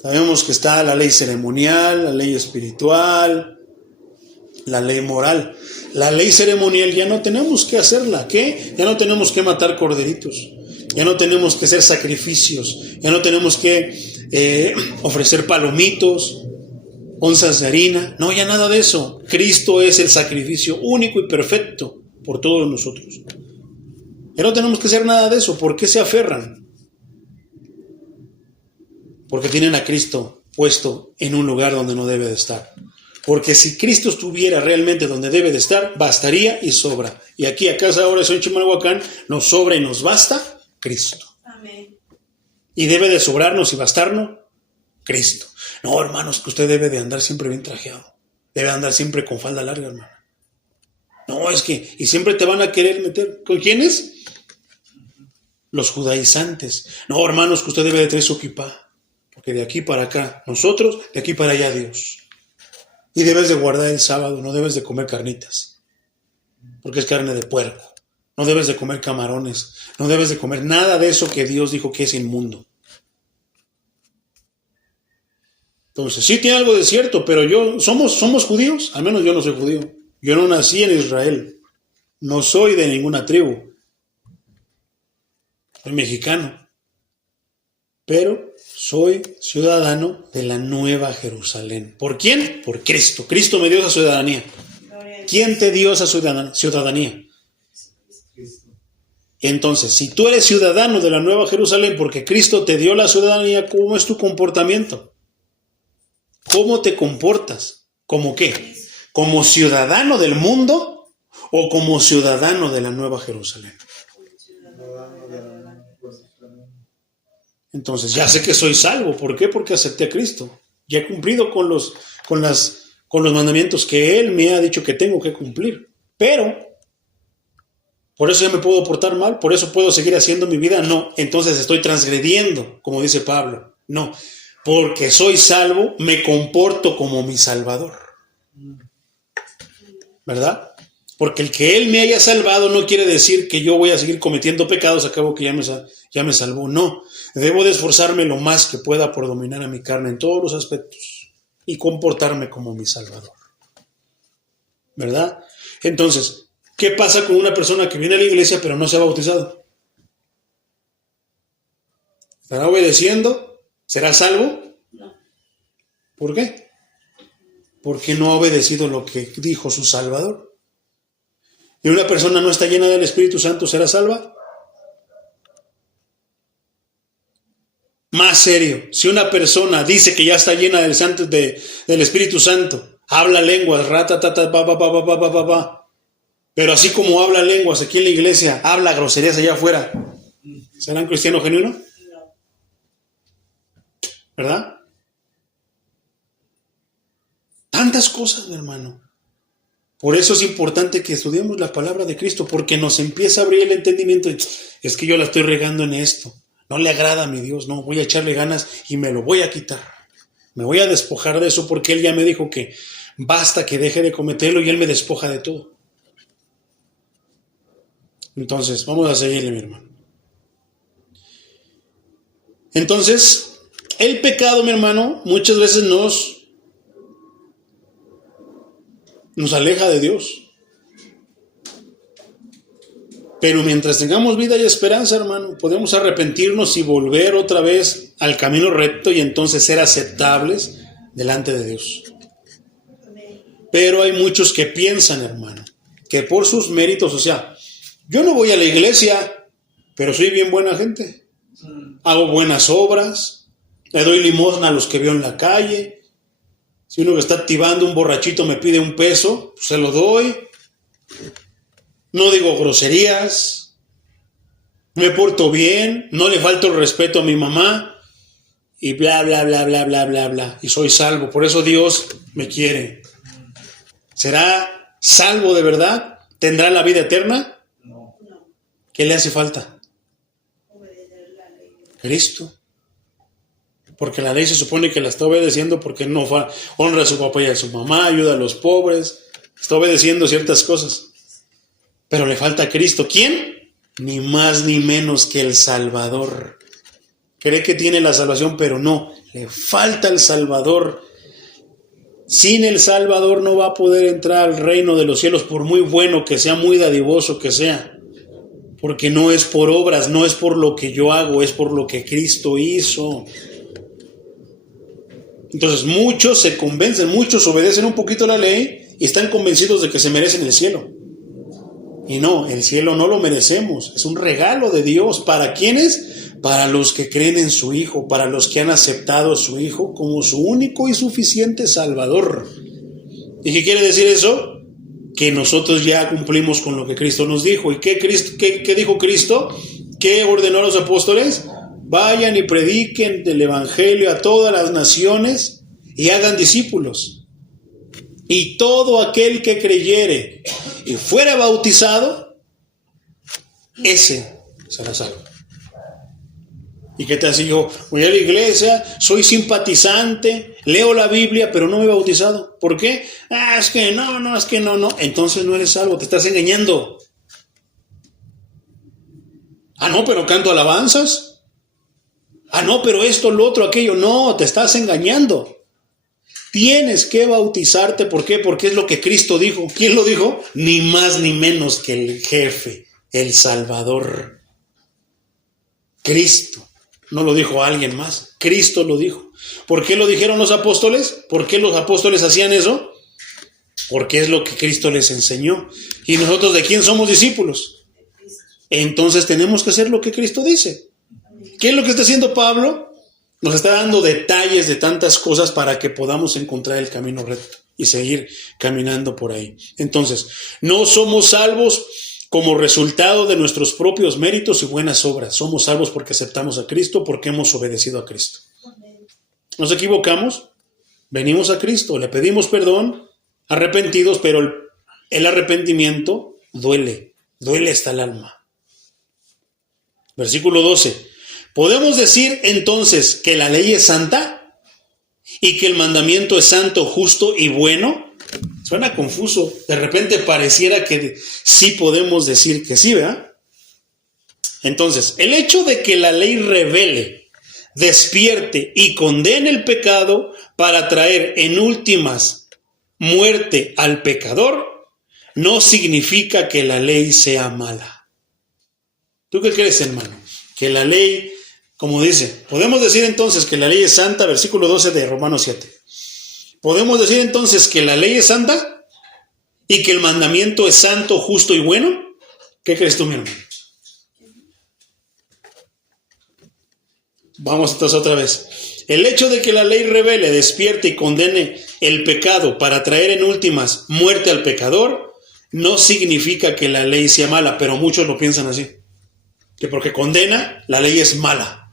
Sabemos que está la ley ceremonial, la ley espiritual, la ley moral. La ley ceremonial ya no tenemos que hacerla. ¿Qué? Ya no tenemos que matar corderitos. Ya no tenemos que hacer sacrificios. Ya no tenemos que ofrecer palomitos, onzas de harina. No, ya nada de eso. Cristo es el sacrificio único y perfecto por todos nosotros. Ya no tenemos que hacer nada de eso. ¿Por qué se aferran? Porque tienen a Cristo puesto en un lugar donde no debe de estar. Porque si Cristo estuviera realmente donde debe de estar, bastaría y sobra. Y aquí a casa ahora en Chimalhuacán nos sobra y nos basta Cristo. Amén. Y debe de sobrarnos y bastarnos Cristo. No, hermanos, que usted debe de andar siempre bien trajeado. Debe andar siempre con falda larga, hermano. No, es que, y siempre te van a querer meter. ¿Con quiénes? Los judaizantes. No, hermanos, que usted debe de traer su kipá. Porque de aquí para acá, nosotros, de aquí para allá, Dios. Y debes de guardar el sábado, no debes de comer carnitas. Porque es carne de puerco. No debes de comer camarones. No debes de comer nada de eso que Dios dijo que es inmundo. Entonces, sí tiene algo de cierto, pero somos judíos. Al menos yo no soy judío. Yo no nací en Israel. No soy de ninguna tribu. Soy mexicano. Pero soy ciudadano de la Nueva Jerusalén. ¿Por quién? Por Cristo. Cristo me dio esa ciudadanía. ¿Quién te dio esa ciudadanía? Entonces, si tú eres ciudadano de la Nueva Jerusalén porque Cristo te dio la ciudadanía, ¿cómo es tu comportamiento? ¿Cómo te comportas? ¿Cómo qué? ¿Como ciudadano del mundo o como ciudadano de la Nueva Jerusalén? Entonces, ya sé que soy salvo. ¿Por qué? Porque acepté a Cristo. Ya he cumplido con los mandamientos que Él me ha dicho que tengo que cumplir. Pero, ¿por eso ya me puedo portar mal? ¿Por eso puedo seguir haciendo mi vida? No. Entonces estoy transgrediendo, como dice Pablo. No. Porque soy salvo, me comporto como mi Salvador. ¿Verdad? Porque el que Él me haya salvado no quiere decir que yo voy a seguir cometiendo pecados a cabo que ya me salvó. No. Debo de esforzarme lo más que pueda por dominar a mi carne en todos los aspectos y comportarme como mi Salvador. ¿Verdad? Entonces, ¿qué pasa con una persona que viene a la iglesia pero no se ha bautizado? ¿Estará obedeciendo? ¿Será salvo? No. ¿Por qué? Porque no ha obedecido lo que dijo su Salvador. ¿Y una persona no está llena del Espíritu Santo, será salva? Más serio, si una persona dice que ya está llena del Espíritu Santo, habla lenguas, Pero así como habla lenguas aquí en la iglesia, habla groserías allá afuera, ¿será un cristiano genuino? ¿Verdad? Tantas cosas, mi hermano. Por eso es importante que estudiemos la palabra de Cristo, porque nos empieza a abrir el entendimiento. Es que yo la estoy regando en esto. No le agrada a mi Dios, no, voy a echarle ganas y me lo voy a quitar. Me voy a despojar de eso porque Él ya me dijo que basta que deje de cometerlo y Él me despoja de todo. Entonces, vamos a seguirle, mi hermano. Entonces, el pecado, mi hermano, muchas veces nos aleja de Dios. Pero mientras tengamos vida y esperanza, hermano, podemos arrepentirnos y volver otra vez al camino recto y entonces ser aceptables delante de Dios. Pero hay muchos que piensan, hermano, que por sus méritos, o sea, yo no voy a la iglesia, pero soy bien buena gente. Hago buenas obras, le doy limosna a los que veo en la calle. Si uno que está activando un borrachito me pide un peso, pues se lo doy. No digo groserías, me porto bien, no le falto el respeto a mi mamá y bla, bla, bla, bla, bla, bla, bla. Y soy salvo, por eso Dios me quiere. ¿Será salvo de verdad? ¿Tendrá la vida eterna? No. ¿Qué le hace falta? Cristo. Porque la ley se supone que la está obedeciendo porque no honra a su papá y a su mamá, ayuda a los pobres, está obedeciendo ciertas cosas. Pero le falta a Cristo. ¿Quién? Ni más ni menos que el Salvador. Cree que tiene la salvación, pero no. Le falta el Salvador. Sin el Salvador no va a poder entrar al reino de los cielos, por muy bueno que sea, muy dadivoso que sea. Porque no es por obras, no es por lo que yo hago, es por lo que Cristo hizo. Entonces muchos se convencen, muchos obedecen un poquito la ley y están convencidos de que se merecen el cielo. Y no, el cielo no lo merecemos, es un regalo de Dios. ¿Para quiénes? Para los que creen en su Hijo, para los que han aceptado a su Hijo como su único y suficiente Salvador. ¿Y qué quiere decir eso? Que nosotros ya cumplimos con lo que Cristo nos dijo. ¿Y qué dijo Cristo? ¿Qué ordenó a los apóstoles? Vayan y prediquen el Evangelio a todas las naciones y hagan discípulos. Y todo aquel que creyere y fuera bautizado, ese será salvo. ¿Y qué te hace? Yo voy a la iglesia, soy simpatizante, leo la Biblia, pero no me he bautizado. ¿Por qué? Es que no. Entonces no eres salvo, te estás engañando. No, pero canto alabanzas. No, pero esto, lo otro, aquello. No, te estás engañando. Tienes que bautizarte. ¿Por qué? Porque es lo que Cristo dijo. ¿Quién lo dijo? Ni más ni menos que el jefe, el Salvador. Cristo. No lo dijo alguien más. Cristo lo dijo. ¿Por qué lo dijeron los apóstoles? ¿Por qué los apóstoles hacían eso? Porque es lo que Cristo les enseñó. ¿Y nosotros de quién somos discípulos? Entonces tenemos que hacer lo que Cristo dice. ¿Qué es lo que está haciendo Pablo? Nos está dando detalles de tantas cosas para que podamos encontrar el camino recto y seguir caminando por ahí. Entonces, no somos salvos como resultado de nuestros propios méritos y buenas obras. Somos salvos porque aceptamos a Cristo, porque hemos obedecido a Cristo. Nos equivocamos, venimos a Cristo, le pedimos perdón, arrepentidos, pero el arrepentimiento duele hasta el alma. Versículo 12. ¿Podemos decir entonces que la ley es santa y que el mandamiento es santo, justo y bueno? Suena confuso. De repente pareciera que sí podemos decir que sí, ¿verdad? Entonces, el hecho de que la ley revele, despierte y condene el pecado para traer en últimas muerte al pecador, no significa que la ley sea mala. ¿Tú qué crees, hermano? Que la ley, como dice, podemos decir entonces que la ley es santa, versículo 12 de Romanos 7. ¿Podemos decir entonces que la ley es santa y que el mandamiento es santo, justo y bueno? ¿Qué crees tú, mi hermano? Vamos entonces otra vez. El hecho de que la ley revele, despierte y condene el pecado para traer en últimas muerte al pecador, no significa que la ley sea mala, pero muchos lo piensan así. Que porque condena, la ley es mala.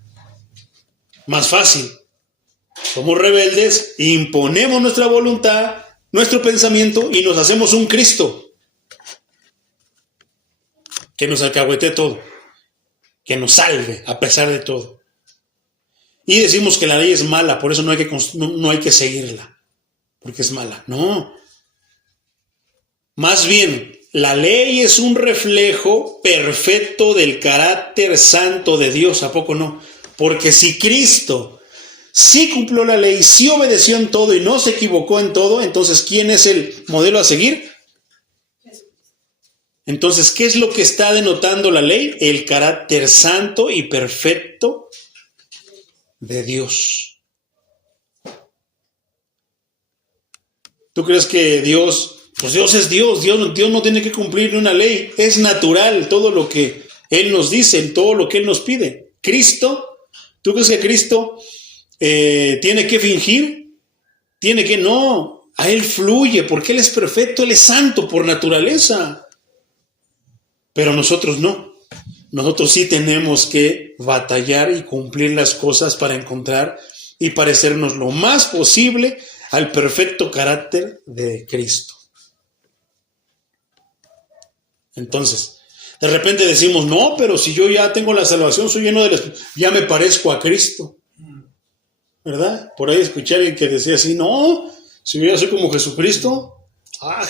Más fácil. Somos rebeldes, imponemos nuestra voluntad, nuestro pensamiento y nos hacemos un Cristo que nos alcahuetee todo, que nos salve a pesar de todo. Y decimos que la ley es mala, por eso no hay que seguirla, porque es mala. No. Más bien, la ley es un reflejo perfecto del carácter santo de Dios, ¿a poco no? Porque si Cristo sí cumplió la ley, sí obedeció en todo y no se equivocó en todo, entonces, ¿quién es el modelo a seguir? Entonces, ¿qué es lo que está denotando la ley? El carácter santo y perfecto de Dios. ¿Tú crees que Dios... Pues Dios es Dios, Dios no tiene que cumplir una ley, es natural todo lo que Él nos dice, todo lo que Él nos pide. Cristo, ¿tú crees que Cristo tiene que fingir? Tiene que, no, a Él fluye porque Él es perfecto, Él es santo por naturaleza. Pero nosotros no, nosotros sí tenemos que batallar y cumplir las cosas para encontrar y parecernos lo más posible al perfecto carácter de Cristo. Entonces, de repente decimos, no, pero si yo ya tengo la salvación, soy lleno del Espíritu, ya me parezco a Cristo, ¿verdad? Por ahí escuché a alguien que decía así, no, si yo ya soy como Jesucristo,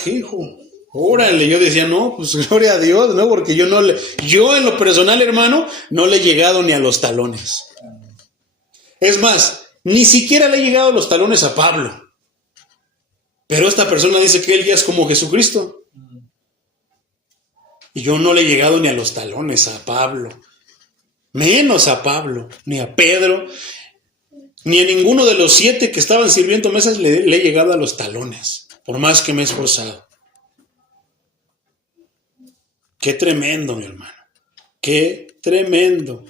hijo, órale. Yo decía, no, pues gloria a Dios, ¿no? Porque yo en lo personal, hermano, no le he llegado ni a los talones. Es más, ni siquiera le he llegado a los talones a Pablo. Pero esta persona dice que él ya es como Jesucristo. Y yo no le he llegado ni a los talones a Pablo, menos a Pablo, ni a Pedro, ni a ninguno de los 7 que estaban sirviendo mesas le he llegado a los talones, por más que me he esforzado. Qué tremendo, mi hermano, qué tremendo.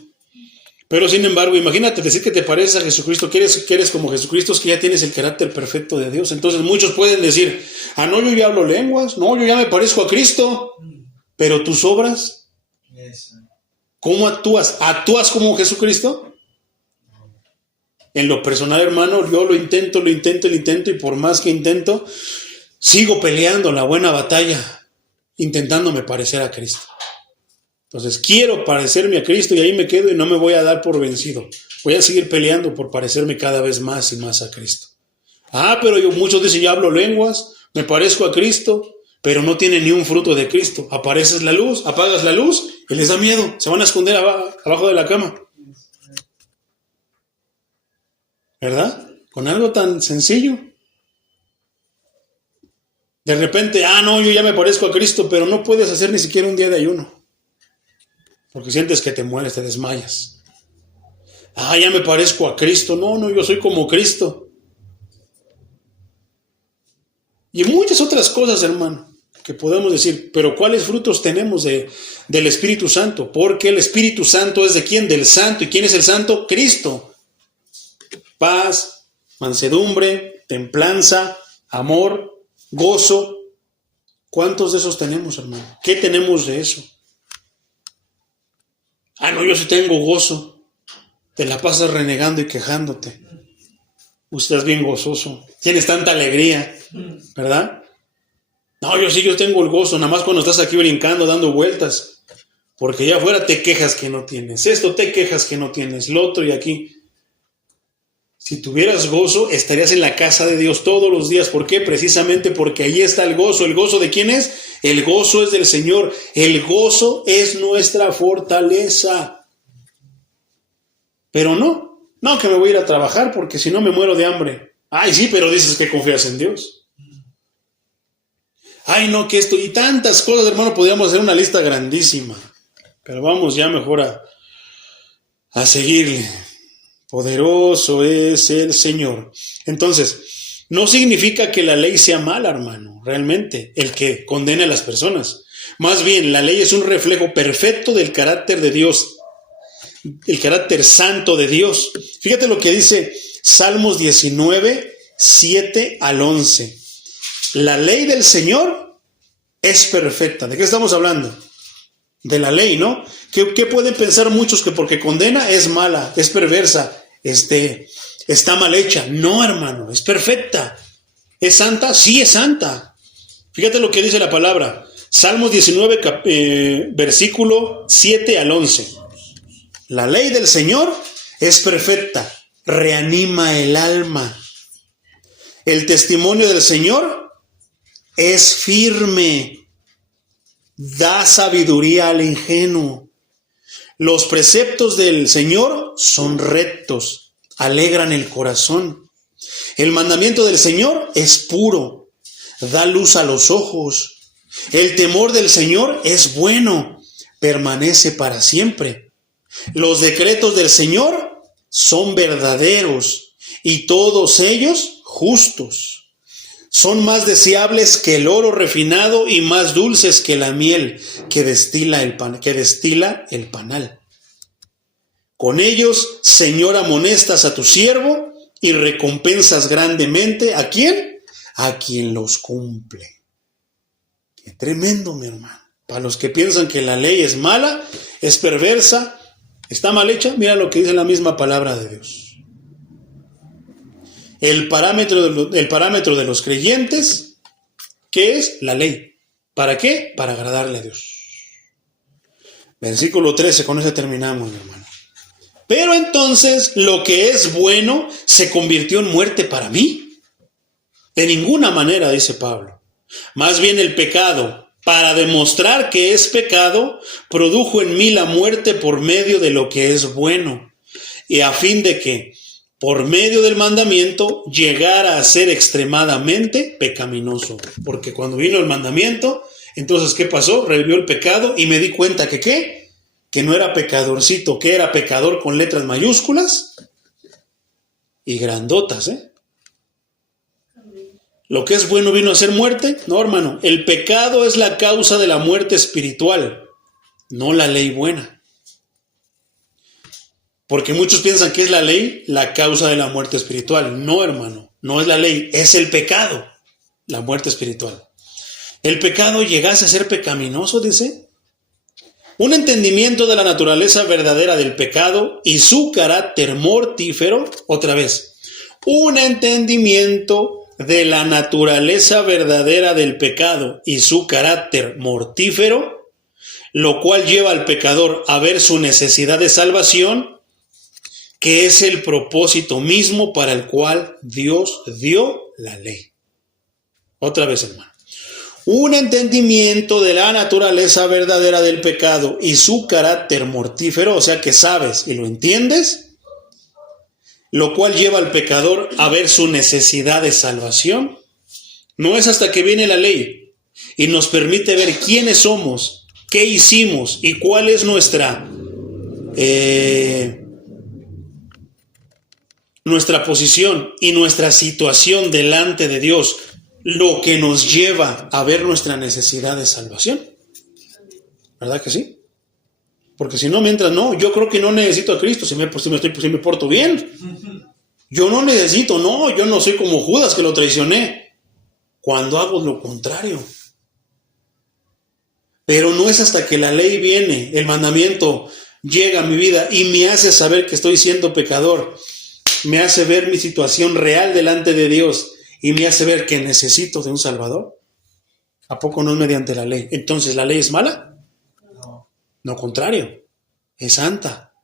Pero sin embargo, imagínate decir que te pareces a Jesucristo, que eres como Jesucristo, es que ya tienes el carácter perfecto de Dios. Entonces muchos pueden decir, no, yo ya hablo lenguas, no, yo ya me parezco a Cristo. Pero tus obras, ¿cómo actúas? ¿Actúas como Jesucristo? En lo personal, hermano, yo lo intento, y por más que intento, sigo peleando la buena batalla, intentándome parecer a Cristo. Entonces, quiero parecerme a Cristo y ahí me quedo y no me voy a dar por vencido. Voy a seguir peleando por parecerme cada vez más y más a Cristo. Pero muchos dicen, ya hablo lenguas, me parezco a Cristo, pero no tiene ni un fruto de Cristo. Apareces la luz, apagas la luz y les da miedo. Se van a esconder abajo de la cama. ¿Verdad? Con algo tan sencillo. De repente, no, yo ya me parezco a Cristo, pero no puedes hacer ni siquiera un día de ayuno. Porque sientes que te mueres, te desmayas. Ya me parezco a Cristo. No, yo soy como Cristo. Y muchas otras cosas, hermano, que podemos decir, pero ¿cuáles frutos tenemos del Espíritu Santo? Porque el Espíritu Santo es ¿de quién? Del Santo. ¿Y quién es el Santo? Cristo. Paz, mansedumbre, templanza, amor, gozo. ¿Cuántos de esos tenemos, hermano? ¿Qué tenemos de eso? No, yo sí tengo gozo. Te la pasas renegando y quejándote. Usted es bien gozoso. Tienes tanta alegría, ¿verdad? No, yo tengo el gozo, nada más cuando estás aquí brincando, dando vueltas. Porque allá afuera te quejas que no tienes esto, te quejas que no tienes lo otro y aquí. Si tuvieras gozo, estarías en la casa de Dios todos los días. ¿Por qué? Precisamente porque ahí está el gozo. ¿El gozo de quién es? El gozo es del Señor. El gozo es nuestra fortaleza. Pero no que me voy a ir a trabajar porque si no me muero de hambre. Sí, pero dices que confías en Dios. No, que esto y tantas cosas, hermano, podríamos hacer una lista grandísima. Pero vamos ya mejor a seguirle. Poderoso es el Señor. Entonces, no significa que la ley sea mala, hermano, realmente, el que condene a las personas. Más bien, la ley es un reflejo perfecto del carácter de Dios, el carácter santo de Dios. Fíjate lo que dice Salmos 19, 7 al 11. La ley del Señor es perfecta. ¿De qué estamos hablando? De la ley, ¿no? ¿Qué pueden pensar muchos? Que porque condena es mala, es perversa, está mal hecha. No, hermano, es perfecta. ¿Es santa? Sí, es santa. Fíjate lo que dice la palabra. Salmos 19, versículo 7 al 11. La ley del Señor es perfecta, reanima el alma. El testimonio del Señor es firme, da sabiduría al ingenuo. Los preceptos del Señor son rectos, alegran el corazón. El mandamiento del Señor es puro, da luz a los ojos. El temor del Señor es bueno, permanece para siempre. Los decretos del Señor son verdaderos y todos ellos justos. Son más deseables que el oro refinado y más dulces que la miel que destila el panal. Con ellos, Señor, amonestas a tu siervo y recompensas grandemente ¿a quién? A quien los cumple. Qué tremendo, mi hermano. Para los que piensan que la ley es mala, es perversa, está mal hecha, mira lo que dice la misma palabra de Dios. El parámetro de los creyentes, ¿qué es? La ley. ¿Para qué? Para agradarle a Dios. Versículo 13, con eso terminamos, mi hermano. Pero entonces, lo que es bueno se convirtió en muerte para mí. De ninguna manera, dice Pablo. Más bien el pecado, para demostrar que es pecado, produjo en mí la muerte por medio de lo que es bueno, y a fin de que, por medio del mandamiento, llegara a ser extremadamente pecaminoso. Porque cuando vino el mandamiento, entonces, ¿qué pasó? Revivió el pecado y me di cuenta que ¿qué? Que no era pecadorcito, que era pecador con letras mayúsculas y grandotas, ¿Lo que es bueno vino a ser muerte? No, hermano. El pecado es la causa de la muerte espiritual, no la ley buena. Porque muchos piensan que es la ley la causa de la muerte espiritual. No, hermano. No es la ley, es el pecado, la muerte espiritual. El pecado llegase a ser pecaminoso, dice. Un entendimiento de la naturaleza verdadera del pecado y su carácter mortífero. Otra vez. Un entendimiento de la naturaleza verdadera del pecado y su carácter mortífero, lo cual lleva al pecador a ver su necesidad de salvación, que es el propósito mismo para el cual Dios dio la ley. Otra vez, hermano. Un entendimiento de la naturaleza verdadera del pecado y su carácter mortífero, o sea que sabes y lo entiendes, lo cual lleva al pecador a ver su necesidad de salvación. No es hasta que viene la ley y nos permite ver quiénes somos, qué hicimos y cuál es nuestra posición y nuestra situación delante de Dios, lo que nos lleva a ver nuestra necesidad de salvación. ¿Verdad que sí? Porque si no, mientras no, yo creo que no necesito a Cristo si me porto bien. Yo no necesito, no, yo no soy como Judas que lo traicioné. Cuando hago lo contrario. Pero no es hasta que la ley viene, el mandamiento llega a mi vida y me hace saber que estoy siendo pecador. Me hace ver mi situación real delante de Dios y me hace ver que necesito de un Salvador. ¿A poco no es mediante la ley? Entonces, ¿la ley es mala? No, contrario, es santa,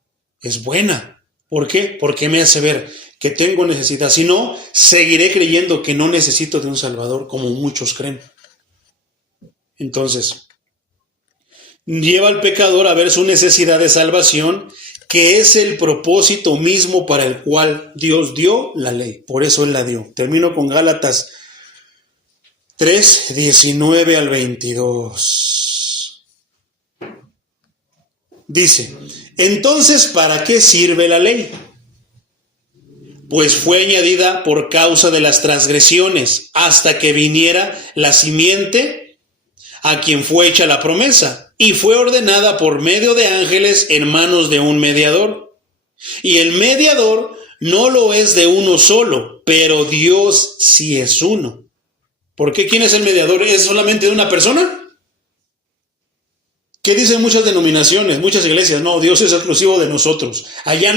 es buena. ¿Por qué? Porque me hace ver que tengo necesidad. Si no, seguiré creyendo que no necesito de un Salvador, como muchos creen. Entonces, lleva al pecador a ver su necesidad de salvación, que es el propósito mismo para el cual Dios dio la ley. Por eso Él la dio. Termino con Gálatas 3, 19 al 22. Dice, entonces, ¿para qué sirve la ley? Pues fue añadida por causa de las transgresiones, hasta que viniera la simiente a quien fue hecha la promesa, y fue ordenada por medio de ángeles en manos de un mediador. Y el mediador no lo es de uno solo, pero Dios sí es uno. ¿Por qué? ¿Quién es el mediador? ¿Es solamente de una persona? ¿Qué dicen muchas denominaciones, muchas iglesias? No, Dios es exclusivo de nosotros. Allá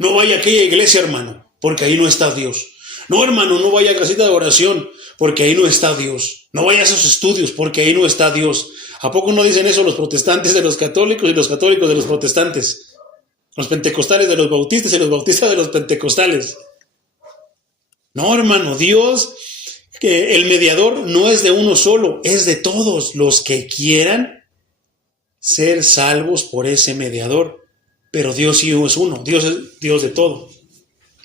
no vaya a aquella iglesia, hermano, porque ahí no está Dios. No, hermano, no vaya a casita de oración, porque ahí no está Dios. No vaya a esos estudios, porque ahí no está Dios. ¿A poco no dicen eso los protestantes de los católicos y los católicos de los protestantes? Los pentecostales de los bautistas y los bautistas de los pentecostales. No, hermano, Dios, que el mediador no es de uno solo, es de todos los que quieran ser salvos por ese mediador. Pero Dios sí es uno, Dios es Dios de todo.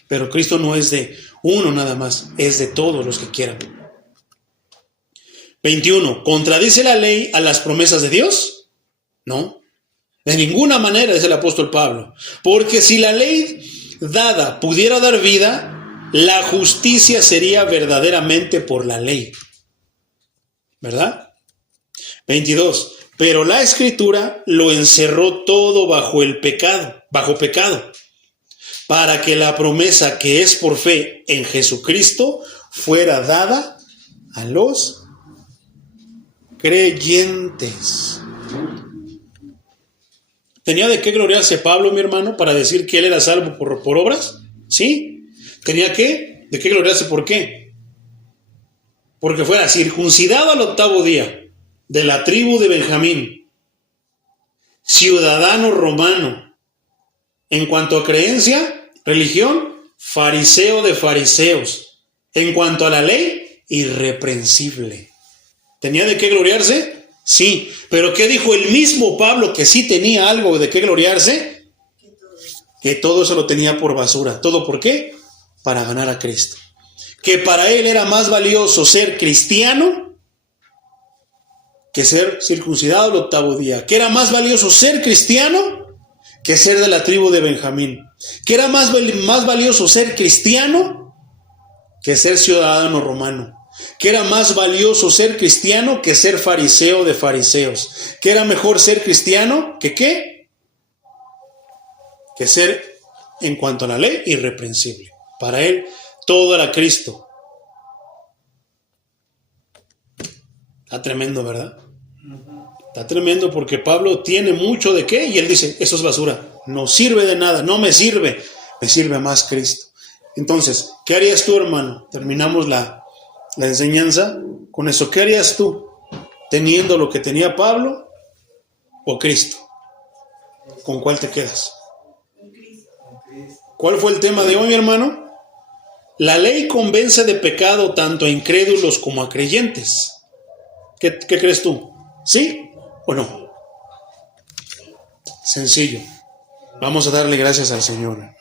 Pero Cristo no es de uno nada más, es de todos los que quieran. 21. ¿Contradice la ley a las promesas de Dios? No, de ninguna manera, dice el apóstol Pablo. Porque si la ley dada pudiera dar vida, la justicia sería verdaderamente por la ley. ¿Verdad? 22. Pero la Escritura lo encerró todo bajo pecado, para que la promesa que es por fe en Jesucristo fuera dada a los creyentes. ¿Tenía de qué gloriarse Pablo, mi hermano, para decir que él era salvo por obras? ¿Sí? ¿Tenía de qué gloriarse? ¿Por qué? Porque fuera circuncidado al 8º día, de la tribu de Benjamín, ciudadano romano, en cuanto a creencia, religión, fariseo de fariseos, en cuanto a la ley, irreprensible. ¿Tenía de qué gloriarse? Sí, pero ¿qué dijo el mismo Pablo que sí tenía algo de qué gloriarse? Que todo eso lo tenía por basura. ¿Todo por qué? Para ganar a Cristo. Que para él era más valioso ser cristiano que ser circuncidado al 8º día. Que era más valioso ser cristiano que ser de la tribu de Benjamín. Que era más valioso ser cristiano que ser ciudadano romano. Que era más valioso ser cristiano que ser fariseo de fariseos. Que era mejor ser cristiano que ¿qué? Que ser, en cuanto a la ley, irreprensible. Para él todo era Cristo. Está tremendo, ¿verdad? Está tremendo, porque Pablo tiene mucho de qué y él dice, eso es basura, no sirve de nada, no me sirve más Cristo. Entonces, ¿qué harías tú, hermano? Terminamos la enseñanza con eso. ¿Qué harías tú teniendo lo que tenía Pablo o Cristo? ¿Con cuál te quedas? ¿Cuál fue el tema de hoy, mi hermano? La ley convence de pecado tanto a incrédulos como a creyentes. ¿Qué crees tú? ¿Sí o no? Sencillo. Vamos a darle gracias al Señor.